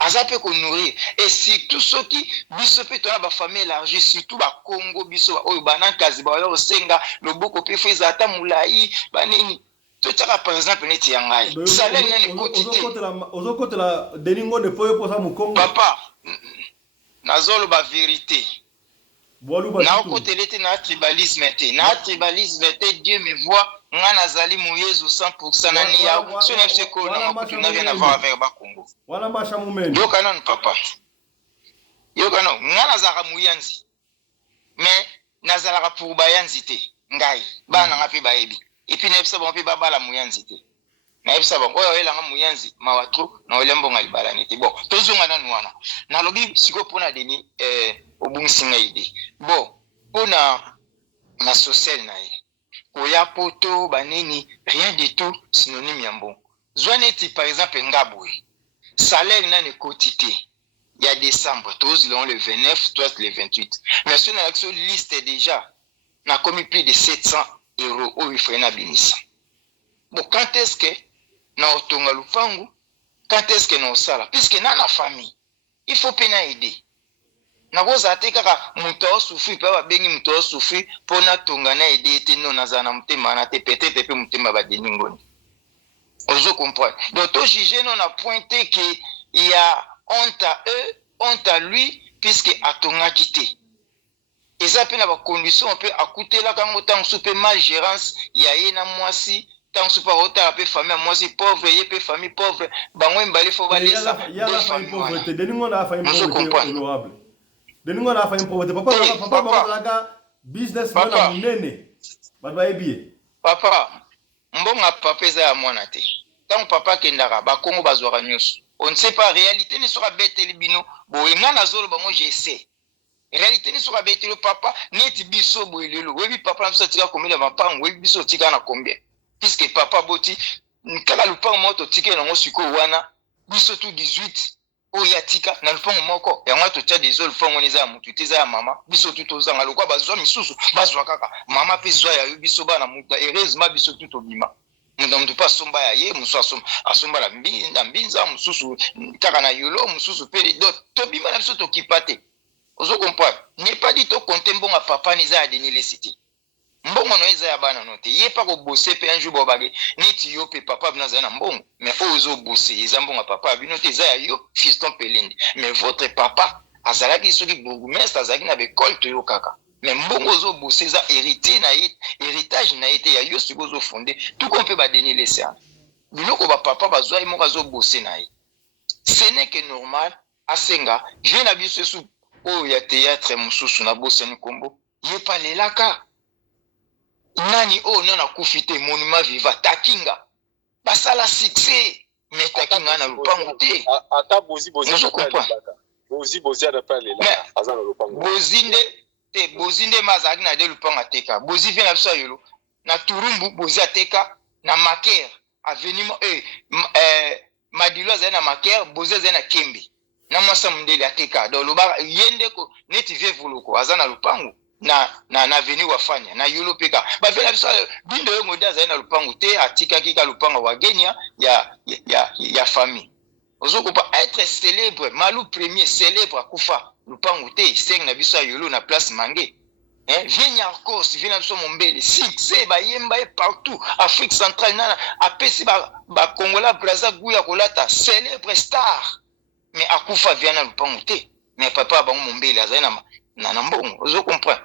azape ko nourrir et surtout soki biso pe tona ba famille élargie surtout ba Congo biso oyo banakazi ba yo senga loboko pe feza ata mulai banini totaka par exemple neti yangai salaire nani quotidien ozokotela Denis Ngonde poyo posa mukongo papa nazolo ba vérité na okotele te na tribalisme te Dieu me voit nga nazali moyezu 100% na niya so nefse ko na makutu na rien à voir avec ba Congo wala masha mumeni yoka non papa yoka non nga nazaka muyanzi mais nazalaka pour bayanzi te ngai bana nga pe baebi et puis nebisa bon pe babala muyanzi te nebisa bon oyo elanga muyanzi mawatro na olembonga libala nete bon tozonga nanu wana na lobi siko pona Denis obungisinga ide bon pona na social na ye koya poto banini rien du tout synonyme ya mbongo zwaneti par exemple ngabwe salaire nani quotidien il y a décembre tous le 29 toi le 28 mais sur l'action liste déjà n'a commis plus de 700 euros au ifrena binisa bon quand est-ce que na otonga lupangu quand est-ce que na osala puisque na famille il faut pena aider na boza te kaka muto souffrir pa ba bengi muto souffrir pona tonga na aider te non nazana mutema na te peut-être pe mutema ba Denis Ngonde ozo comprendre donc to juger non a pointé que il y a honte à eux honte à lui puisque atonga quitté et ça pe na ba condition on peut akuter la kango tant soupe mal gérance ya yena mwasi tant soupe ota pe famille mwasi pauvre ye pe famille pauvre bango mbali fo balesa ya la famille pauvreté Denis Ngonde a famille pauvreté honorable Denis Ngonde a famille pauvreté papa ba business na munene ba ebié papa mbonga papa eza ya mwana te tant papa kendaka ba Kongo bazwaka nyusu on ne sait pas réalité ne sera bête libino boyenga na zolo bango j'essaie réalité ne sera bête le papa neti biso boyelelo webi papa na biso tika combien de mapango webi biso tika na combien puisque papa boti kala lupango moto tika na ngosiko wana biso tout 18 oya tika na lupango moko ya ngwa to tia des lupango neza ya mutu teza ya mama biso tout ozanga lokwa bazwa misusu bazwa kaka mama pe zwa ya biso bana mutu heureusement biso tout obima mutu pa somba ya ye musu asomba la mbinza mususu kaka na yolo mususu pe do tobima na biso to kipate ozo comprendre n'est pas dit to compter mbonga papa niza ya Denis le cité mbongo no eza ya bana no te ye pa ko bosser pe un jour bobage neti yo pe papa bina za na mbongo mais ozo bosser eza mbonga papa bino te eza ya yo fiston pelende mais votre papa azalaki soki bourgmestre azalaki na bekole to yo kaka mais mbongo ozo bosser eza héritier na ye héritage na ye te ya yo siko ozo fonder tout qu'on peut ba Denis le cité biloko ba papa bazwa mo kazo bosser na ye ce n'est que normal asenga je na biso sou o ya théâtre mususu na boseni kombo ye palelaka nani o nana kufite monument viva takinga basala succès mais takinga na lupango te ata bozi je comprends Bozi à pas les là. Azan le pango. Bozinde mazaki na de lupanga teka. Bozi vient na biso yolo. Na Turumbu bozi ateka na Maker avenue Madilo za na Maker bozi za na Kembe. Na mwasa mundele ateka. Do loba yende ko neti vie vuluko azana lupango na avenue wafanya na yolo peka. Ba vient na biso bindo yo ngoda za na lupango te atika kika lupango wa Genya ya famille. Ozoko pas être célèbre, Malou premier célèbre Koufa, Lupango te, seng na biso yolo na place Mangé. Viens Yarkos, viens na biso Mombele, Six, ba yemba partout, Afrique centrale nana, apesi ba Congola Brazza Gouya Kolata, célèbre star. Mais Akoufa vient na Lupango te, mais papa ba Mombele azana na mbongo, ozoko comprendre.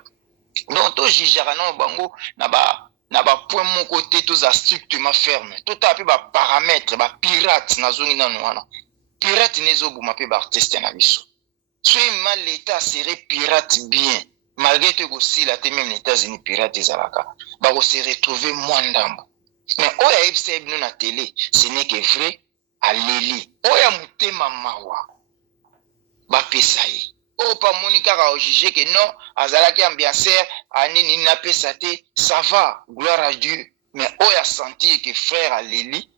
Donc to jijara na bango na ba point mon côté tous a strictement ferme. Tout a pu ba paramètres, ba pirate na zone na noana. Pirate nezo bouma pe ba artiste na biso. Soit mal l'état serait pirate bien. Malgré que aussi la même les États-Unis pirate ezalaka. Ba ko se retrouver mwandamba. Mais oya ebse bino na télé, ce n'est que vrai à Leli. Oya mutema mawa. Ba pesaye. O pa Monica ka juger que non, azalaki ambianceur, anini na pesate, ça va, gloire à Dieu. Mais oya senti que frère à Leli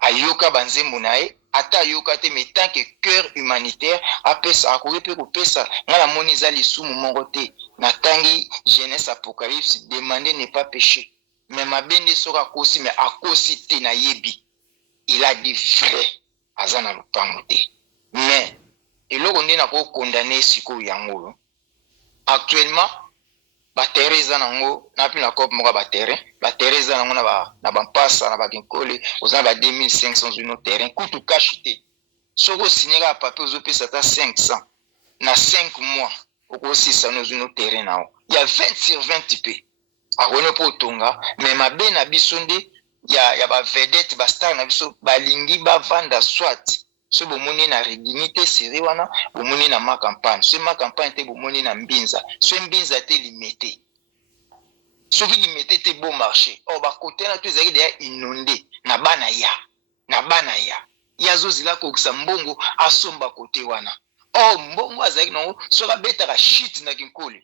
ayoka banzembo nae ata yoka te mais tant que cœur humanitaire apesa akoki pe kopesa ngala moni za lisumu moko te na tangi jeunesse apocalypse demander n'est pas péché mais mabende soka kosi mais akosi te na yebi il a dit vrai azana lupango te mais eloko nde na ko condamner siko yango actuellement ba tereza nango na pi na cop moka ba tereza nango na ba mpasa na ba kinkole oza ba 2500 sur nos terrain kutu cash te soko signer papier ozo pesa ta 500 na 5 mois oko 600 sur nos terrain nao il y a 20 sur 20 pe akone po tonga mais mabe na biso nde ya ba vedette ba star na biso balingi ba vanda swat so bomoni na dignité seri wana bomoni na ma campagne so ma campagne te bomoni na mbinza so mbinza te limité so ki limité te bon marché o ba côté na tu ezali déjà inondé na bana ya zozila ko mbongo asomba côté wana o mbongo azali no so ka beta ka shit na kinkoli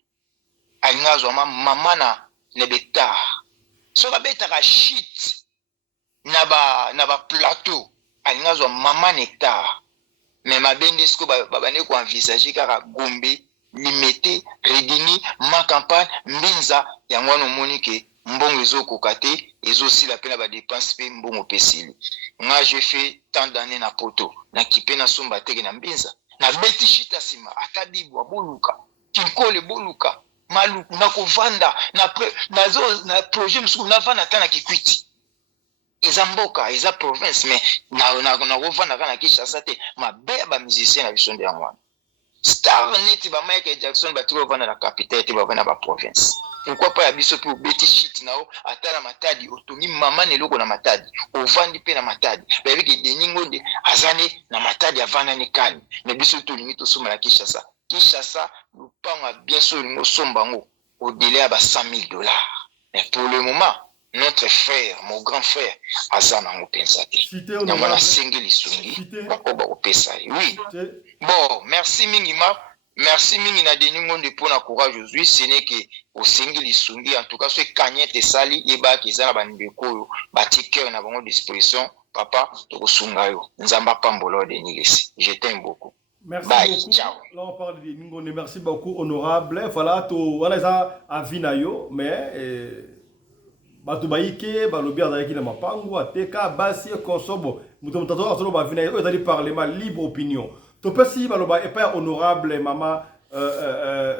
alingazo mama na nebeta so ka beta ka shit na ba plateau alingazo mama nectar mais mabende sko babane ko envisager kaka gombe limité redini ma campagne mbinza yango no monike mbongo ezokoka te ezosila pe na ba dépense pe mbongo pesili nga je fais tant d'années na poto na kipe na somba teke na mbinza na beti shita sima atabibu aboluka kinkole boluka maluku na kovanda na projet msuku na vanda tana kikwiti eza mboka eza province mais na kovanda kana Kinshasa te mabe ba musicien na biso nde yango star neti ba Michael Jackson batiko vanda na capitale te ba vanda ba province pourquoi pas ya biso pe obeti shit nao atala matadi otongi mama neloko na matadi ovandi pe na matadi ba yebiki deningo nde azane na matadi avanda ne kali mais biso tolingi tosoma na Kinshasa lupango bien sûr lingo sombango au délai à $100,000 mais pour le moment notre frère, mon grand frère, Azana Mopensati. Namana Sengeli Sungi, Bakoba Opesa. Oui. Bon, merci Mingima. Merci Mingina Deningon de pour la courage aujourd'hui. Ce n'est que au Sengeli Sungi, en tout cas, ce Kanyete Sali, Yeba Kizana Bandeko, Batiker, n'a pas disposition. Papa, Toko Sungayo, Nzamba Pambolo de Nigesi. Je t'aime beaucoup. Merci bye, beaucoup. Ciao. Là, on parle de Ningonde. Merci beaucoup, honorable. Voilà, voilà ça à Vinayo, mais. Batu baike balobi azalaki na mapango ateka basi konsobo muto mutato asolo ba vina yo ezali parlement libre opinion to pesi baloba et pas honorable mama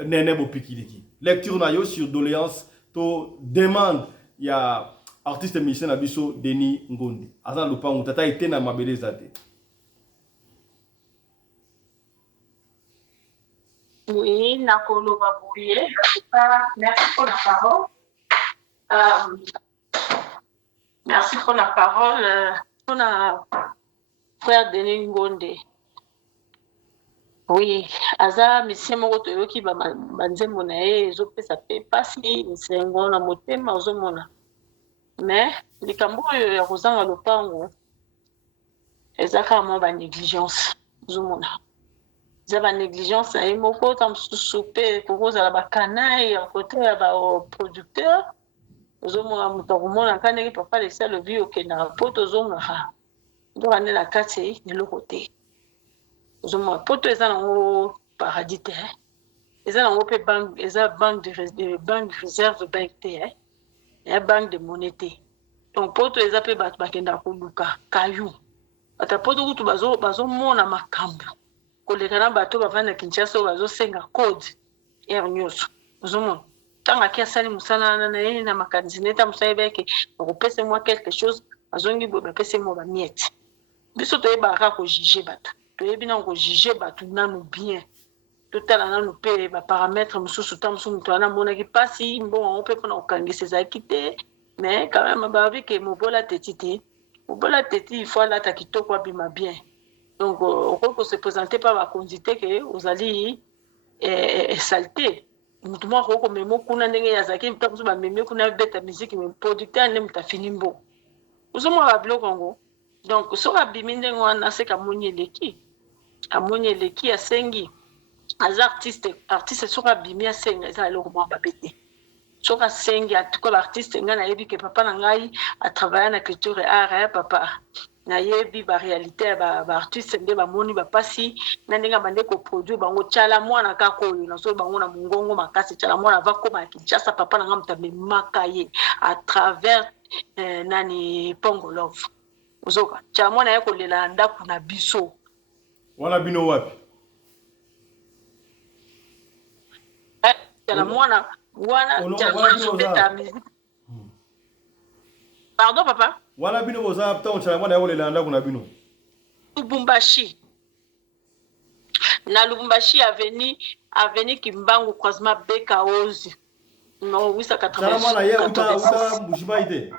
Nene Bopikiliki lecture na yo sur doléance to demande ya artiste musicien na biso Denis Ngondi azana lupango tata ete na mabele zate. Oui, Nakolo Babouye, merci pour la parole. Merci pour la parole. On a frère Denis Ngonde. Oui, aza monsieur moko toyoki banzembo na ye ezopesa pe pasi misengo na motema ozomona. Mais likambo oyo ya kozanga lopango ezaka mo ba négligence ozomona. eza banégligence na ye moko ta mosusu mpe kokozala bakanayi ya kote ya baproducteur ozomona moto akomonaka ndenge papa lesi alobi okendaka po tozongaka ndoka nde na kati eloko te ozomona poto eza nango paradis te eza nango mpe eza banque réserve banque te ya banque de monnaie te donc poto eza mpe bato bakendaka koluka kayu ata poto kutu bazomona makambo koleka na bato bavanda na Kinshasa oyo bazosenga code ere nyonso ozomona ntango aki asali mosala na ye na makanisi neta mosala yebeke bakopesa mwa quelque chose bazongi boye bapesa mwa bamiete biso toyebaka kaka kojuge bato toyebi nango kojuge bato nanu bien totala nanu mpe baparametre mosusu ta mosusu moto wana amonaki mpasi mbongo yango mpe mpona kokangisa ezalaki te mais quand même babi ke mobola teti te mobola teti il faut alata kitoko abima bien donc okoki kose présente pa bakonzi te ke ozali esalite motu moko akoki komema kuna ndenge yazalaki ta mosusu bamemi kuna beta musike me producteur nde moto afini mbongo ozomona babiloko yango donc soki abimi ndenge wana seka amoni eleki asengi aza artiste soki abimi asenga eza eloko moko babe te soki asengi atikola artiste ngai nayebi ke papa na ngai atravaille na culture et art papa nayebi baréalité ya baartiste nde bamoni bapasi na ndenge bande koproduire bango tiala mwana kaka oyo nazoloba bango na mongongo makasi tiala mwana ava koma ya Kinshasa papa na ngai moto amemaka ye à travers nani Pongo Love ozoka tiala mwana ye kolela na ndako na biso wana bino wapi tiala mwana wana tiala mwana zobeta musique pardon papa wana bino boza ntango tiala mwana ye kolela na ndako na bino Lubumbashi na Lubumbashi avenue Kimbangu croisement Beka Ozi no 880 mwana ye uta Mbujimayi te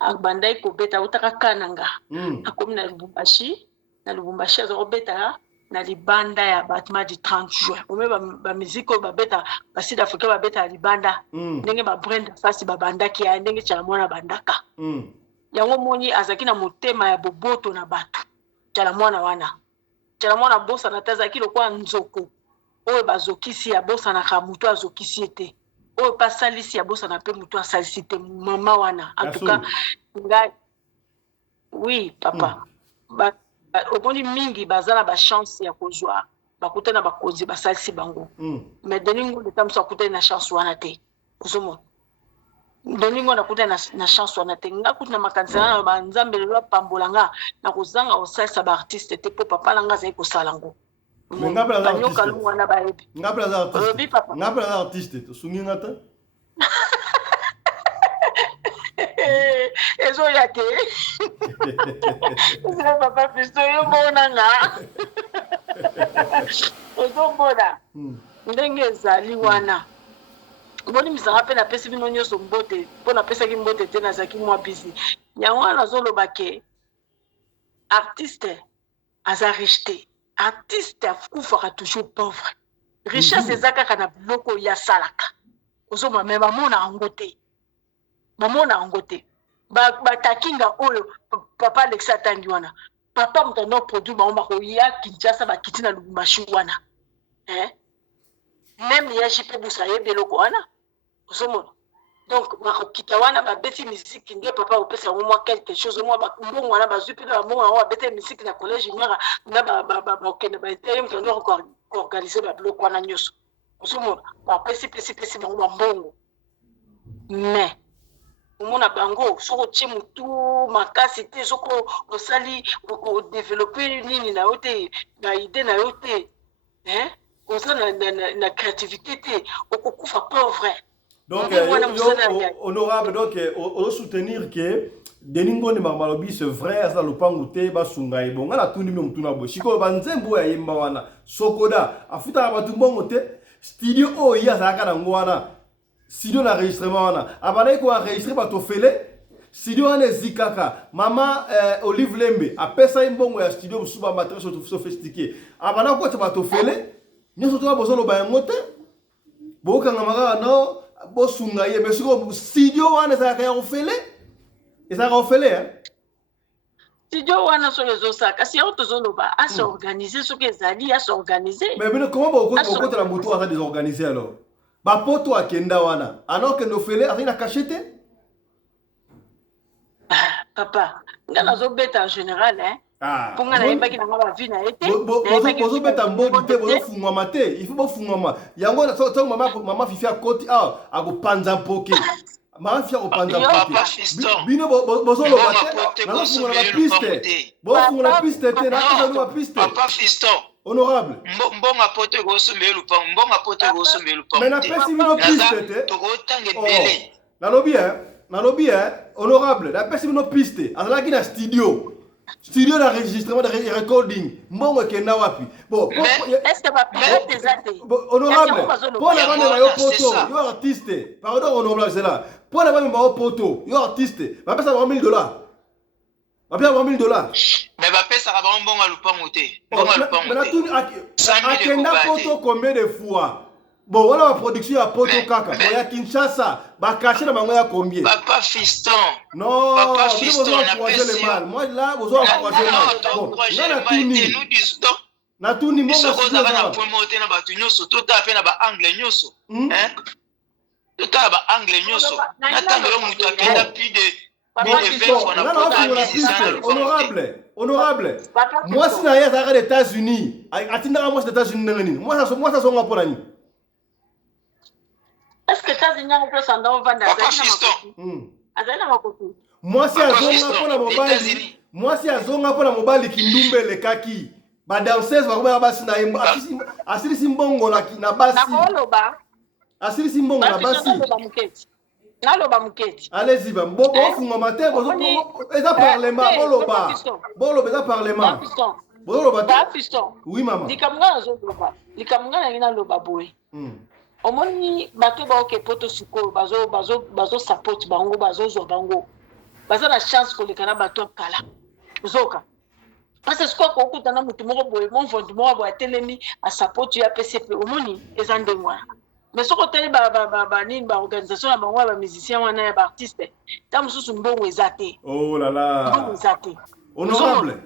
abandai kobeta utaka kananga akomi na Lubumbashi azokobeta na libanda ya batma du 30 juin ome bamiziki oyo babeta basud africain babeta ya libanda ndenge babrenda fasi babandaki ya ndenge tiala mwana bandaka yango moni azalaki na motema ya boboto na bato tiala mwana wana tiala mwana bosana te azalaki lokwa nzoko oyo bazokisi ya bosanaka moto azokisi ye te oyo mpe asalisi ya bosana mpe moto asalisi te mama wana en tout cas ngai oui papa omoni mingi baza na bachance ya kozwa bakutana bakonzi basalisi bango mais deningo leta mosu akutani na chance wana te ozomona deningo nakutani na chance wana te nga kuti na makanisi na banzambe lelo apambola nga na kozanga kosalisa baartiste te mpo papa na nga azali kosala ngo banyoka lungu wana bayebi olobi papa nga mpe naza artiste tosungi nga te ezoya te eza papa pisto oyobonanga ozomona ndenge ezali wana bonimisanga mpe napesi bino nyonso mbote mpo napesaki mbote te nazalaki mwa bisi yango wana azoloba ke artiste aza riche te artiste akufaka toujours pauvre richesse eza kaka na biloko oyo asalaka ozomona me bamona yango te batakinga oyo papa Alexis atangi wana papa moto ando produit bango bakoya Kinshasa bakiti na Lubumbashi wana même ya jipe busa yebi eloko wana ozomona donc bakokita wana babeti misiki nde papa opesa yango mwa quelque chose mwa mbongo wana bazwi mpe na bambongo yango babeti misiki na collège junior na bakende baetere moto ando koorganize babiloko wana nyonso ozomona bapesi bango bambongo mais omona bango soki otie motu makasi te soki osali odevelope nini na yo te baide na yo te oza na créativité te okokufa pauvre donc honorable donc osoutenir ke Denis Ngonde Malobi c'est vrai aza lopangu te basunga ye bonga na tundi motu na bo sikoyo banzembo ya yemba wana sokoda afutaka bato mbongo te studio oyo azalaka nango wana studio na enregistrement wana abana ko enregistrer bato fele studio wana ezikaka mama Olive Lembe apesa mbongo ya studio musuba matériel sophistiqué abana ko bato fele nyoso to bozolo ba yango te bokanga maka no bosunga ye mais siko studio wana ezalaka ya ofele ezalaka ofele studio wana so les osaka kasi on tozoloba à s'organiser ce que ezali à s'organiser. Mais comment beaucoup de la moto a désorganisé alors? Ba poto akenda wana alors que nos fele a rien à cacheter. Papa, ngana zo beta en général hein. Pour nga na yebaki na ba vie na été. Bozo beta mbodi te bozo fungwa mate. Il faut bo fungwa ma. Yango na so mama fifi a koti a go panza poke. Mama fifi a panza poke. Bino bozo lo bate. Na fungwa na piste. Bo fungwa na piste te na ko na piste. Papa fiston. Honorable. Mbonga pote go sombelu pa. Mbonga pote go sombelu pa. Mais na pesi bino piste te. To go tange bele. Nalobi honorable, la personne no piste, azalaki na studio d'enregistrement de recording, mbongo kenda wapi. Bon, est-ce que ma pilote des athées? Honorable, pour la bande na yo poto, yo artiste. Pardon honorable, c'est là. Pour la bande na yo poto, yo artiste. Va pesa $1,000. Va pesa $1,000. Mais va pesa ka ba mbongo lupango te. Mbongo lupango te. Akenda poto combien de fois? Bon, voilà la production à Poto Kaka. Il y a Kinshasa. Bah, caché dans ma combien? Papa fiston. Non, papa fiston, on a le mal. Moi, là, vous avez encouragé le mal. Bon, là, nous disons. Na tout ni mo na promoter na batu nyoso to ta pe na ba anglais nyoso. Hein? To ta ba anglais nyoso. Na tangelo mutu akenda plus de 20 fois na honorable. Moi, si na ya aux États-Unis, atinda moi aux États-Unis nangani. Moi ça sont ngapona ni. Est-ce que États-Unis ont fait ça dans vanda? Papa fiston. Azana makoto. Moi si azonga pona mobali. Moi si azonga pona mobali kindumbe le kaki. Ba danseuse ba ba basi na imba. Asili simbongo na basi. Na koloba. Asili simbongo na basi. Naloba muketi. Allez-y ba mbo funga matin bozo eza parlement boloba. Boloba eza parlement. Boloba ta fiston. Oui maman. Likamanga zoba. Likamanga na loba boy. Omoni bato ba oke poto suko bazo support bango bazo zo bango. Baza na chance ko lekana bato kala. Uzoka. Parce que quoi ko kutana mutu moko boy mon fond mo ba telemi a support ya PCP omoni ezande mwa. Mais ce côté ba organisation ya bango ba musicien wana ya ba artiste. Ta mususu mbongo ezate. Oh là là. Mbongo ezate. Honorable.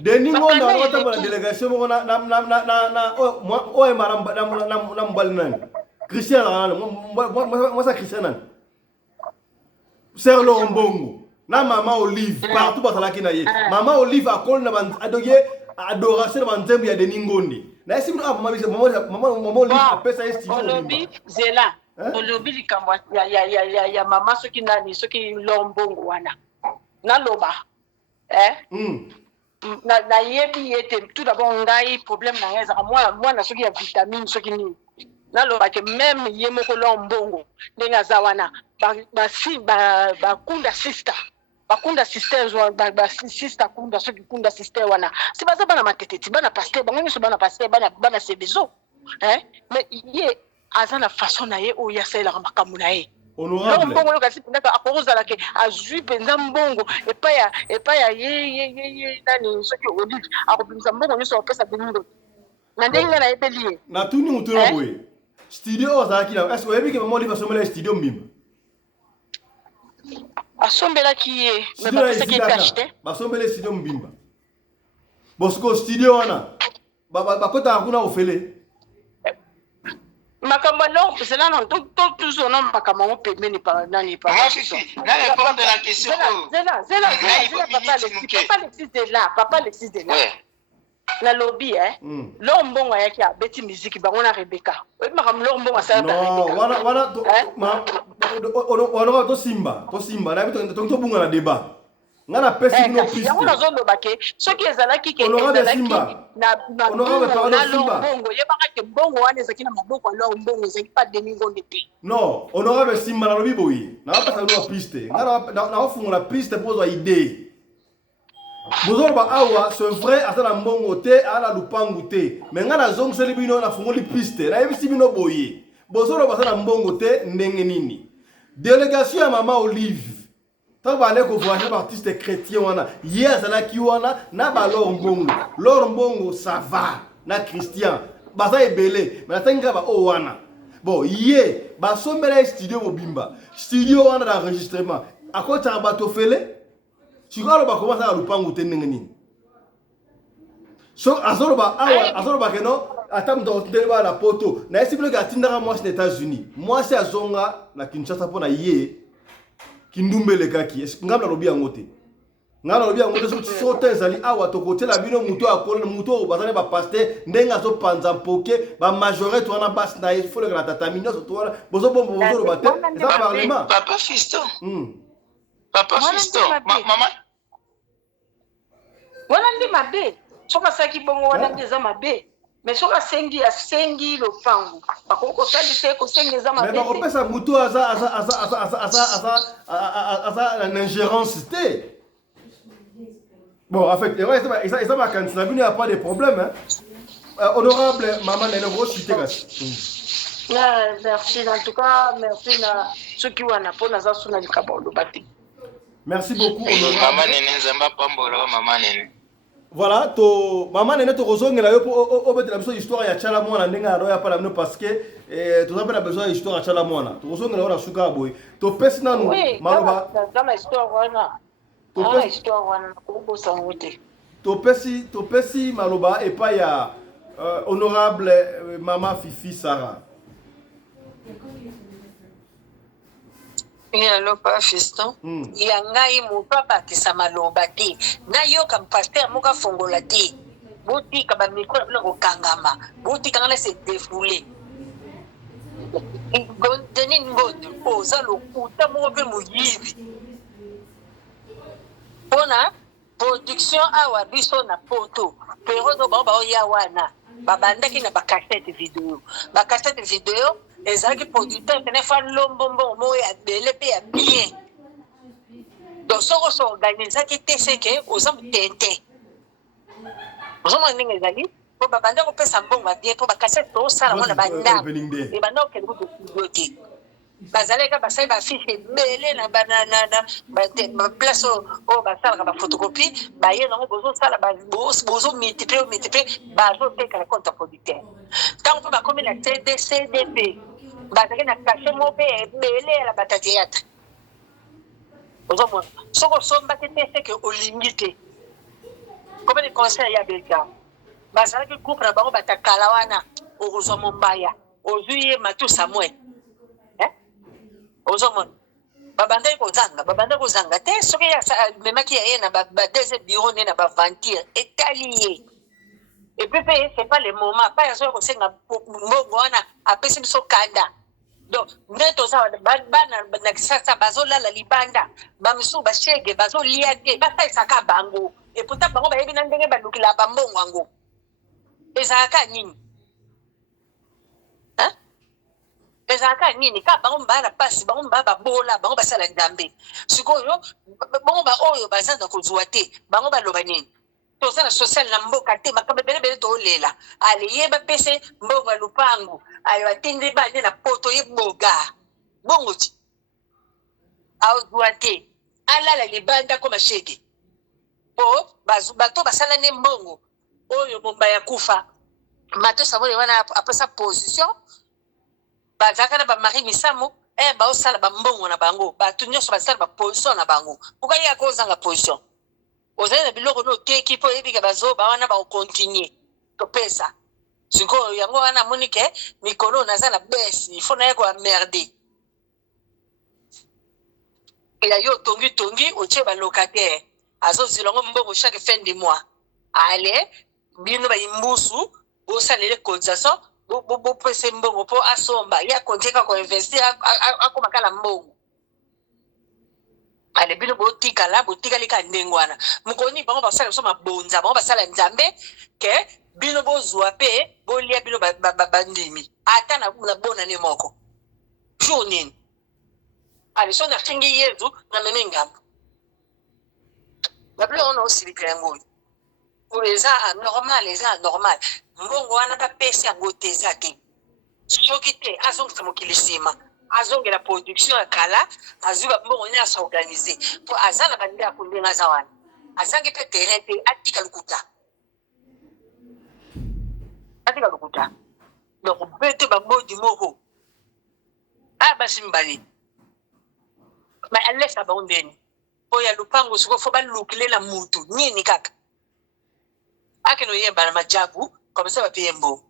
Deningo na wata ba délégation mo na o e maramba na mbali nani. Christian na moi ça Christian. Serlo Mbongo. Na Mama Olive partout ba salaki na ye. Mama Olive akol na adoye adoration ba nzembo ya Deningo ndi. Na esi mama Olive apesa estime. Olobi zela. Olobi likambwa ya mama soki nani soki Lombongo wana. Na loba. Na yebi yete tout d'abord ngai problème na ngeza moi na soki ya vitamine soki ni na lo ba ke même yemoko Lombongo ndenga zawana ba kunda sister ba sister kunda soki kunda sister wana si baza bana mateteti bana pasteur bango so bana pasteur bana sebezo mais ye azana façon na ye o ya sela makamuna ye. Honorable. Mbongo lokasi pendaka akozala ke azui penza mbongo epa ya ye nani soki Olive akopimisa mbongo nyoso opesa Deningo. Na ndenga na epelie. Na tuni mutu na boye. Studio ozalaki na est-ce que oyebi ke Mama Olive asombela studio mbimba? Asombela ki ye mais ba pesa ki acheter. Basombela studio mbimba. Bosko studio wana. Ba kota hakuna ofele. Makamba non, c'est là non, tout son nom makamba on peut mener par nani par. Moi fifi, na répondre à la question. Papa Alexis de là. Na lobby Lombongo yaki a beti musique ba on a Rebecca. Oui makam Lombongo ça ta Rebecca. Wana to simba na bito to bunga na débat. Ngana pesi no piste. Ya ona zondo bake soki ezalaki ke ezalaki na Lombongo yebaka ke bongo wana ezaki na maboko ya Lombongo ezaki pas Deningo ndete. Non, honorable Simba na lobi boyi. Na pesa no piste. Ngana na ofunga la piste pour zo idée. Bozorba awa c'est vrai asala mbongo te ala lupangu te. Mais ngana zongseli bino na fungoli piste. Na yebisi bino boyi. Bozorba asala mbongo te ndenge nini. Délégation ya Mama Olive. Tant que vous voyez l'artiste chrétien, hier, c'est là qui na ba Lombongo, ça va, na Christian, baza ebele, mais attends ba o wana. Bon, hier, ba sombele studio mobimba, studio wana d'enregistrement. À quoi tu as bateau fele? sikoyo ba commence à lupango te ndenge nini so azoloba awa azoloba que non ata muto oteleba na poto na esi biloko atindaka mwasi na États-Unis mwasi azonga na Kinshasa mpona ye kindumbelekaki ngamna lobi yango te ngana lobi yango te so te ezali awa tokotela bino muto akola muto bazali ba pasteur ndenga zo panza mpoke ba majorité wana bas na il faut le la tatami nyonso to wana bozo bombo bozo loba te eza parlement papa fiston papa fiston maman wana ndi mabe soka saki bongo wana ndi eza mabe mais soka asengi lopango bakoko sali te ko sengi eza mabe mais bakopesa muto aza na ingérence te. Bon, en fait, ça va quand ça vient, il n'y a pas de problème. Hein. Honorable Maman Nene, vous citez merci, en tout cas, merci à ceux qui ont un apport dans la zone de Bati. Merci beaucoup. Maman Nene, Zamba Pambolo, Maman Nene. Voilà, to Maman Nene, tu reçois une histoire à Chalamouana, Nenga, Roya Palamno, parce que tu as besoin d'une histoire à Chalamouana. Tu reçois une histoire à Boy. Tu pèses dans nous, Maroba. Dans la histoire, Topesi maloba et pas ya honorable Maman Fifi Sarah. Allo pas fiston yangai muto bakisa maloba te nayo kam pasteur moka fongola te boti ka ba miko na ko kangama boti kangana se défouler Denis Ngondo oza lokuta mo pe muyibi pona production awa biso na poto pero do ba ya wana babandaki na ba cassette vidéo ezaki producteur tene fa lombombo mo ya bele pe ya bien donc soko so organisaki te seke oza mutente ozoma ndenge ezali po babanda kopesa mbongo ya bien po ba cassette to sala mona banda e banda okende ko te bazaleka basali bafiche ebele na baplace oyo basalaka bafotocopie baye nango bozosala bozomultiplie bazoteka na compte producteur ntango mpe bakomi na cdp bazalaki na kashe mo mpe ebele ya batateatre ozomona soki osombaki te seke olingi te komene conseil ya belka bazalaki groupe na bango batakala wana okozwa mombaya ozwi ye matu samuel ozomona babandaki kozanga te soki memaki ya ye na badeze bureau nde na baventure etali ye epuis mpe c'est pas le moment pa yazoya kosenga mbongo wana apesi biso kanda donc nde toza bana na kisasa bazolala libanda bamisusu bashege bazolia te basalisaka bango eputa bango bayebi na ndenge balukila bambongo yango ezalaka nini ezalaka nini ka bango mbaa na pasi bango mbaa babola bango basala ndambe sikoyo bango baoyo baza na kozwa te bango baloba nini toza na social na mboka te makambo ebelebele toolela ale ye bapese mbongo ya lupango ale batindi bande na poto ye boga bongo ti aozwa te alala libanda ko mashege po bato basala ne mbongo oyo momba ya kufa mato savole wana apesa position bazaka na bamari misamo baosala bambongo na bango bato nyonso basala baposition na bango pourkua ye akozanga position ozali na biloko no teki mpo oyebika bazoba wana bakokontinue topesa sikoyo yango wana amoni ke mikolo naza na besi ifo na ye koamerde ya yo tongi otie balocataire azozilongo mbongo chaque fin de mois ale bino bayimbusu bosalele cotisation bopese mbongo mpo asomba ye akontika koinvestir akomakala mbongo ale bino botikali ka ndenge wana mokoni bango basala biso mabonza bango basala nzambe ke bino bozwa mpe bolia bino bandimi ata na bonane moko jour nini ale so nafingi yezu na meme ngambo babilo ona osilika yango oyo eza anormal mbongo wana bapesi yango te eza te soki te azongisa mokili nsima azongela production ya kala azwi bambongo nyonso organize po aza na bandeko akundenge aza wana azangi mpe terrain te atika lokuta donc bete bambodi moko basi mbali ma alesa bango ndeni ya lupango siko fo balukile la mutu nini kaka ake no yemba na majabu comme ça ba pembo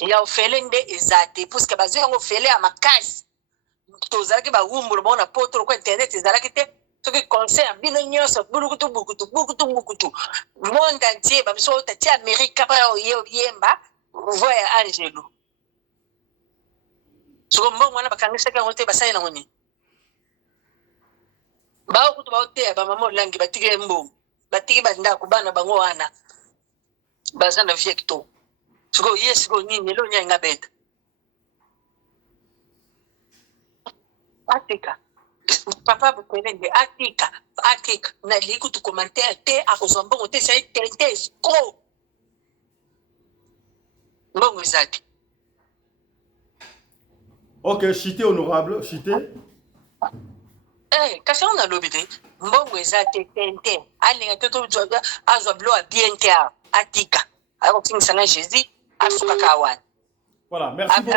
ya ofele nde ezate puisque bazo yango ofele ya makasi tozalaki ba wumbulo bona poto ko internet ezalaki te soki concert bino nyonso bukutu monde entier ba biso tati Amerika pa yemba voya Angelo soko mbongo na bakangisa ka ngote basai na ngoni ba okutu ba ote ba mama langi batike mbongo batike banda kubana bango wana bazana viekto soko yesiko nini lo nyanga beta Atika papa bukelenge atika na liku tu commentaire te akozombo te sai tente ko mbongo izati Ok, chité honorable, chité. Kasi on a lobby mbongo izati tente alinga toto joga azwa blo a bien te atika ako kingsana Jésus asuka kawan. Voilà, merci beaucoup.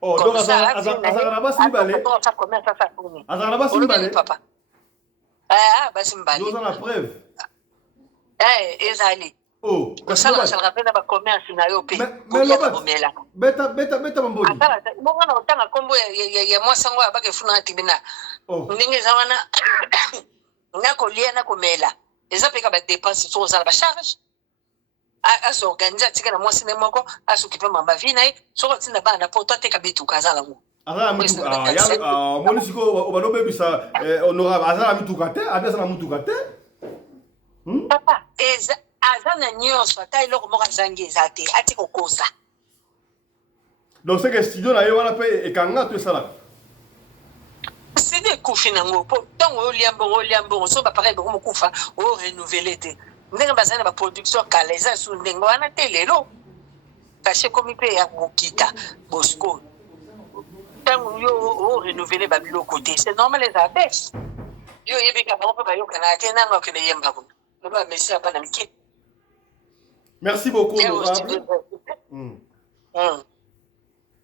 Oh, donc Azaraba Simbale. Azaraba Simbale. Papa. Basimbale. Nous avons la preuve. Ezali. Oh, ça rappelle ba commerce na yo pe. Beta mamboni. Atala, bonga na otanga kombo ya mwasango abake funa tibina. Oh. Ndenge zawana ngako lia na komela. Eza pe ka ba dépenses so za ba charge. Aso organiser tika na mwasi nemoko aso kipe mamba vina soko tinda bana po to teka bitu kazala ngo azala mitu ya moni siko obalobe bisa honorable azala mitu kate abesa na mutu kate papa azana nyonso ata iloko moko zangi ezate ati kokosa donc c'est que studio na yo wana pe ekanga to sala c'est des kufina ngo po tango oliambo so ba pareil ko mokufa o renouveler te ndenge bazana ba production kaleza su ndenge wana te lelo kasi komi pe ya mokita bosco tango yo o renouveler ba biloko te c'est normal les abaisse yo yebika ba ba yo kana te nanga kene yemba ko ba mesi apa na mike merci beaucoup honorable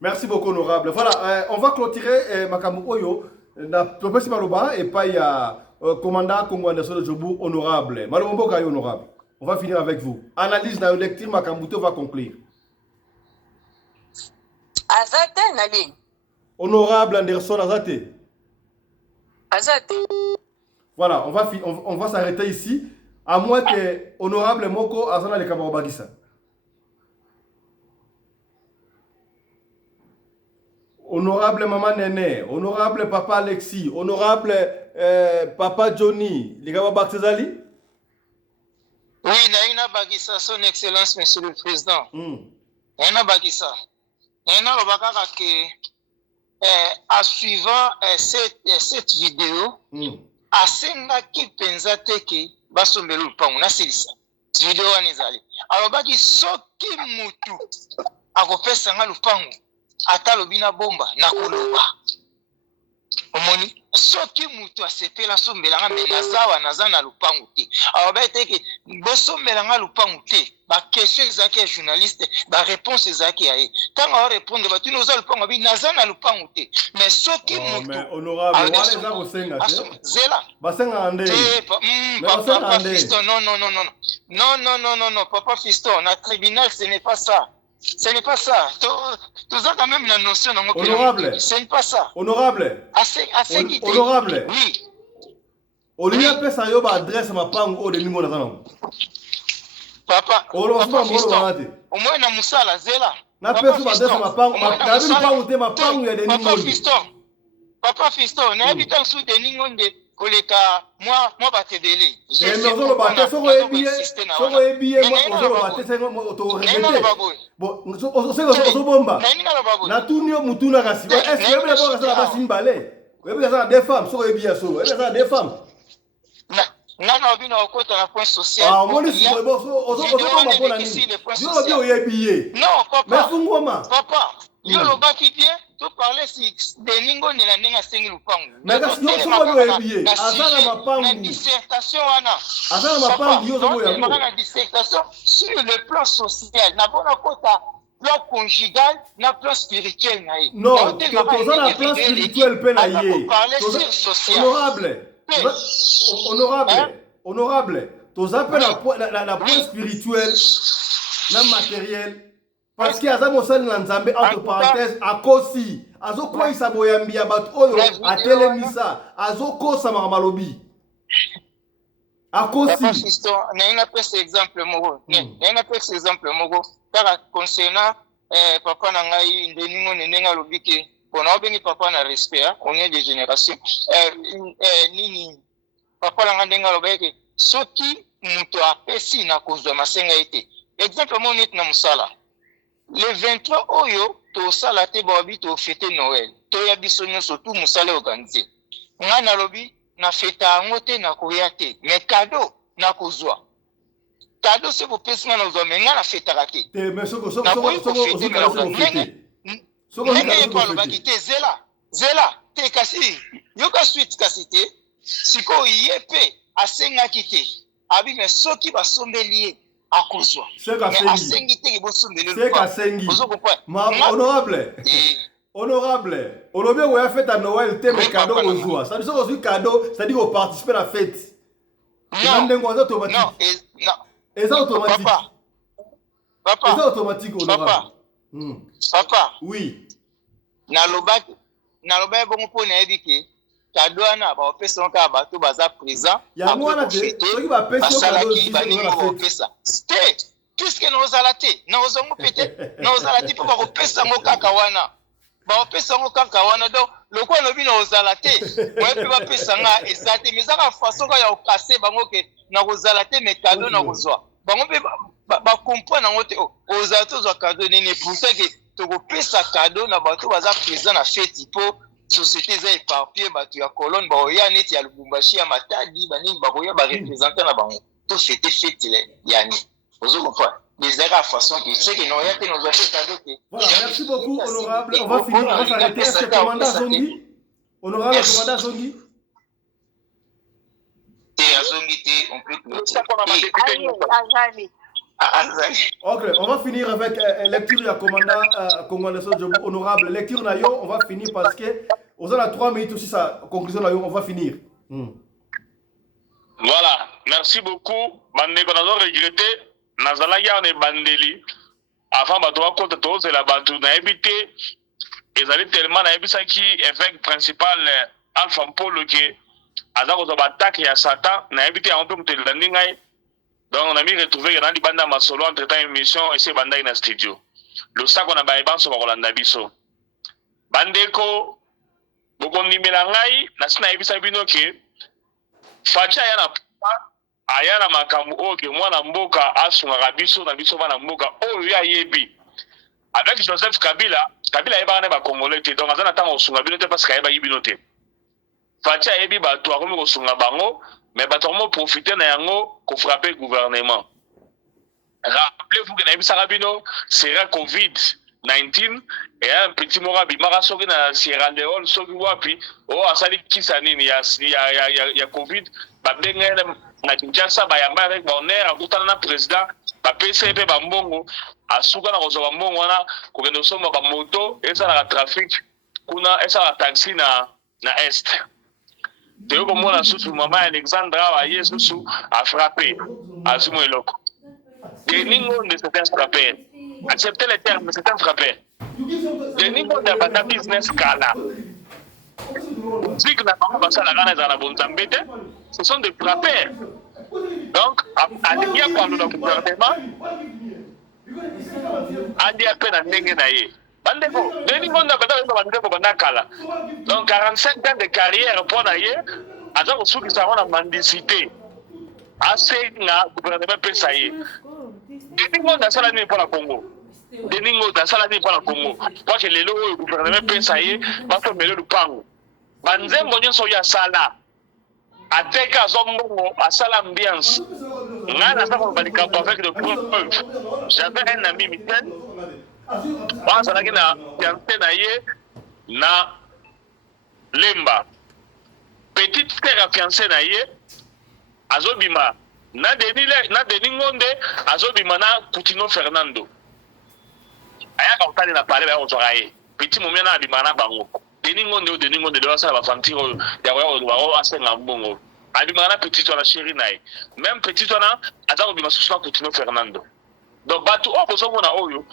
merci beaucoup honorable voilà on va clôturer makambo oyo na propesi maloba et pas ya commandant Congo Anderson Jobu honorable. Malomboka honorable. On va finir avec vous. Analyse na lecture Makambuto va conclure. Azate nali. Honorable Anderson Azate. Azate. Voilà, on va s'arrêter ici à moins que honorable Moko Azana le Kabarobagisa. Honorable Maman Nene, honorable Papa Alexis, honorable Papa Johnny, les gars Baktezali? Oui, Naina Bagissa, son excellence, monsieur le président. Naina Bagissa. Naina Robakaka que, en suivant cette vidéo, Asenga qui pensait que Basombelu Pang, na silisa. Cette vidéo anizali. Alors baki soki mutu, akopesa sanga lupangu. Ata lobina bomba na koloba omoni soki mutu asepela sombelanga menazawa nazana lupangu te awa te ke bosombelanga lupangu te ba question ezaki ya journaliste ba réponse ezaki ya tanga o répondre ba tino za lupangu bi nazana lupangu te mais soki mutu mais honorable wale za kosenga te zela basenga ande papa Fiston non papa Fiston na tribunal ce n'est pas ça. Ce n'est pas ça. Tu as quand même la notion dans mon honorable. Ce n'est pas ça. Honorable. Honorable. Oui. Olia pesa yo ba adresse ma pango de ningo na zango. Papa. Papa Fiston. Au moins na musala zela. Na pesa ba adresse ma pango. Ma pango te ma pango ya de ningo. Papa Fiston, na habitant sous de ningo de koleka moi ba te délai. Mais nous ba te soko ebiye moi nous ba te sengo auto répéter. Bon, on bomba. Na tunio mutuna kasi. Est-ce que vous avez ça ba simbale? Vous avez ça des femmes, soko ebiye so. Vous avez ça des femmes. Na bino okota na point social. Ah, moi ni si bon so bomba pona ni. Yo bio ebiye. Non, papa. Mais fungoma. Papa, yo lo ba ki bien. Tu parlais si de ningo ni la ninga sengi lupangu. Mais kasi yo so bio ebiye. Azana mapangu. Na dissertation wana. Azana mapangu yo so bio. Na dissertation sur le plan social. Na bona kota plan conjugal na plan spirituel na ye. Non, toza na plan spirituel pe na ye. Honorable. Toza pe na point spirituel na matériel. Parce que aza mosali na Nzambe entre parenthèses akosi. Azokwisa boyambi ya bato oyo atelemisa. Azokosa malobi. Akosi. Papa Fiston, na pesa exemple moko. Na pesa exemple moko. Kaka concernant papa na ngai ndeningo nenga lobike. Pona obengi papa na respect, on est des générations. Nini papa na ndenga lobeke. Soki muto apesi na kozwa masenga ete. Exemple mo net na musala. Le 23 oyo to sala te babi to fêter Noël. To ya biso nyonso tout musala organisé. Nga na lobi na feta ngote na koya te. Mais cadeau na kozwa. Cadeau c'est pour pesi na ozwa mais nga na feta raté. Mais soko zela te kasi yoka suite kasi te siko yepe asenga kite abi mais soki basombeli ye akozwa mais asengi te bosombeli c'est kasengi honorable olobi oya fête à Noël te mais cadeau kozwa ça dit que cadeau ça dit qu'on participe à la fête non eza automatique papa eza automatique honorable papa oui na lobaki bongo po na yebike cadeau na ba opesa nka bato baza présent ya mwana te soki ba pesa cadeau ci ba ningo ba opesa te puisque na ozala te na ozongo pete na ozala te po ba opesa ngo kaka wana ba opesa ngo kaka wana donc lokwa no bino ozala te moi pe ba pesa nga ezate mais ça façon ka ya okase bango ke na kozala te mais cadeau na kozwa bango pe ba comprendre ngo te ozala to zwa cadeau nini pour ça que to kopesa cadeau na bato baza présent na fête po société za éparpillé bato ya colonne ba oya neti ya Lubumbashi ya Matadi baningi ba koya ba représenter na bango to fête yani ozo comprendre les erreurs façon que c'est que non ya te nous a fait cadeau te. Voilà, merci beaucoup honorable, on va finir, on va s'arrêter. Est-ce que commandant Zongi honorable commandant Zongi on peut ok, on va finir avec lecture du commandant honorable. Lecture nayo, on va finir parce que aux a 3 minutes aussi sa conclusion nayo, on va finir. Voilà, merci beaucoup. Bande qu'on a regretté, nazala ya on est bandeli. Avant bato wa compte tous la bato na évité ils allaient tellement na ebisa qui effet principal Alpha Polo que azako zo attaque ya Satan na évité on peut me te ngai. Donc on a mis retrouvé dans les bandes masolo entre temps émission et c'est banda in studio. Le sac on a baïban sur Rolanda biso. Bandeko bokondi melangai na sina ebisa bino ke facha yana ayana makamu oke mwana mboka asunga biso na biso bana mboka oyo ya yebi. Avec Joseph Kabila yeba na ba congolais te donc azana tango sunga bino te parce que yeba yibino te. Facha yebi ba to akomi ko sunga bango mais bato profiter na yango ko frapper gouvernement. Rappelez-vous que Naïbi Sarabino sera Covid-19 et un petit mora bimara soki na Sierra Leone soki wapi asali kisani ya Covid ba benga na Kinshasa ba yamba avec bonheur akutana na président ba PCP ba mbongo asuka na kozo ba mbongo wana ko kendo soma ba moto esa na trafic kuna esa na taxi na est. Teo comme moi sous maman Alexandra a Yesu a frappé Azimo Eloko. Des ningo de certains frappés. Acceptez les termes de certains frappés. Des ningo de bata business kala. Zik na pas ça la gana za bonzambete. Ce sont des frappés. Donc à dia quand le gouvernement a dia peine ndenge na ye. Bandeko, deni monde bata bandeko bandakala. Donc 45 ans de carrière pour naie, aza ko suki sa wana mendicité. Assez na gouvernement pesa ye. Deni monde asala ni pour la Congo. Deni monde asala ni pour la Congo. Parce que les lois gouvernement pesa ye, ba to melo lupango. Banzembo nyonso ya sala. Ateka zombongo asala ambiance. Ngana sa ko balika avec de preuves. J'avais un ami Michel. Parce que na fiancé na ye na Lemba. Petite sœur fiancé na ye azobima na Denis Ngonde azobima na Coutinho Fernando. aya ka utali na pale ba ko zoraye petit moment na bimana bango deningo de la sala ba fanti o ya wa asenga mbongo abimana petit to la chérie nae même petit to na azako bima susu continue Fernando donc batu o ko so mona oyo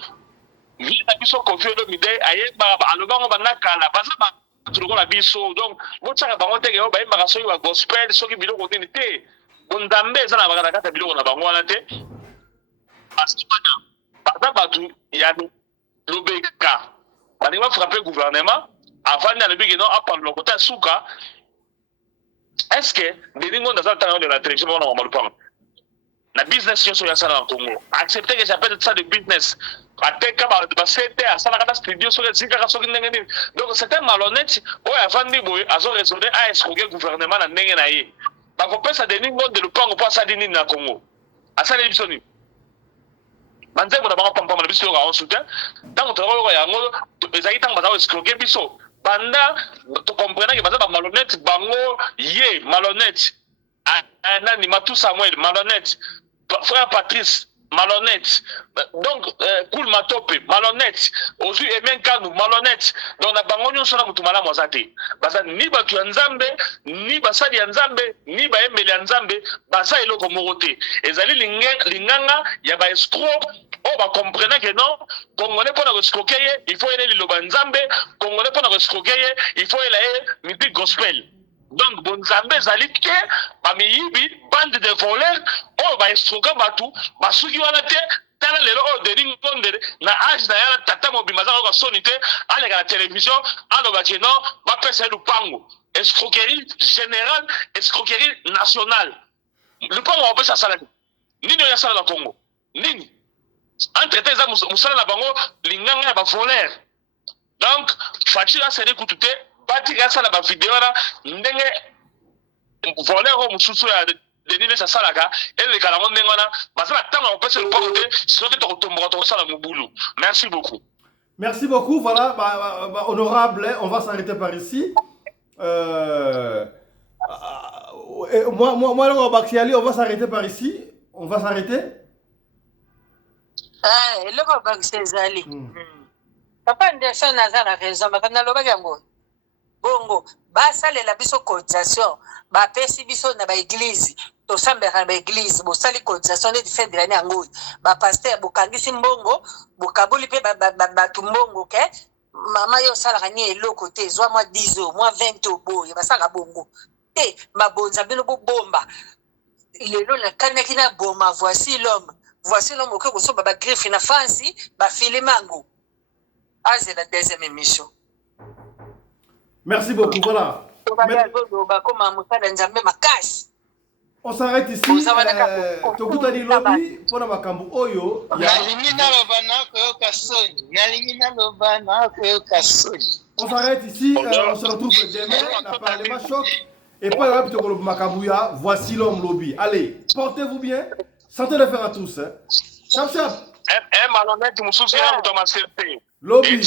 vi na biso confio do mide aye ba alobango banakala baza ba tuko la biso donc botsaka bango teke o ba imba so wa gospel soki biloko nini te bondambe za na bakana kata biloko na bango wana te asipana baza batu ya lobeka bani va frapper gouvernement avant de le non à parler le côté souka est-ce que des gens dans de la télévision on va le prendre la business sur ya sala en Congo accepter que j'appelle ça de business ateka ba c'était à sala kana studio sur zika so ngene donc c'était malhonnête o avant ni boy azo raisonner à escroquer gouvernement na ndenge na ye ba ko pesa de ningo de le pango pas ça dini na Congo asala bisoni banze mo na ba pampa na biso ka on soutien tant que ro ya ngo ezaki tant ba escroquer biso banda tu comprends que baza ba malhonnête bango ye malhonnête nani Matou Samuel malhonnête frère Patrice malhonnête donc cool matope malhonnête ozu emen kanu malhonnête donc na bango nyonso na mutu malamu azate baza ni batu ya nzambe ni basali ya nzambe ni baembeli ya nzambe baza eloko moko te ezali linganga ya ba escroc on va comprendre que non congolais pour nous escroquer il faut aller liloba nzambe congolais pour nous escroquer il faut aller musique gospel donc bon nzambe zali ke ba miyibi bande de voleurs on va escroquer batu basuki wana te tala lelo o de ringonde na age na yala tata mobimaza ko sonité à la télévision alo ba non ba pesa lupango escroquerie générale escroquerie nationale lupango on peut ça sala nini ya sala na Congo nini entre ça musala na bango linganga ya ba voleur donc fachi a sere kutute batika sala ba vidéo na ndenge voleur o mususu ya de nini ça salaka et kala ngo ndenge na basala tanga on peut se le porter sinon to tomba to sala mobulu merci beaucoup voilà honorable on va s'arrêter par ici moi le Baxiali on va s'arrêter par ici on va s'arrêter eloko bakisi ezali papa Anderson aza na raison makambo nalobaki yango bongo basalela biso cotisation bapesi biso na baeglise tosambelaka na baeglise bosali cotisation neti fin de l'année yango bapaster bokangisi mbongo bokaboli mpe bato mbongo ke mama yo osalaka ni eloko te ezwa mwa 10 euro mwa 20 euro boye basalaka bongo te mabonza bino bobomba lelo nakanaki na boma voici l'homme oke kosoba bagriffe na fansi bafilimango aze la deuxième émission. Merci beaucoup, voilà. On s'arrête ici. Tokutani lobby pona makambo oyo. On s'arrête ici, on se retrouve demain dans Parlement Choc. Et puis là, plutôt que Makabouya, voici l'homme lobby. Allez, portez-vous bien. Santé de faire à tous. Chap chap. Malhonnête, tu me soucies, tu m'as servi. Lobby.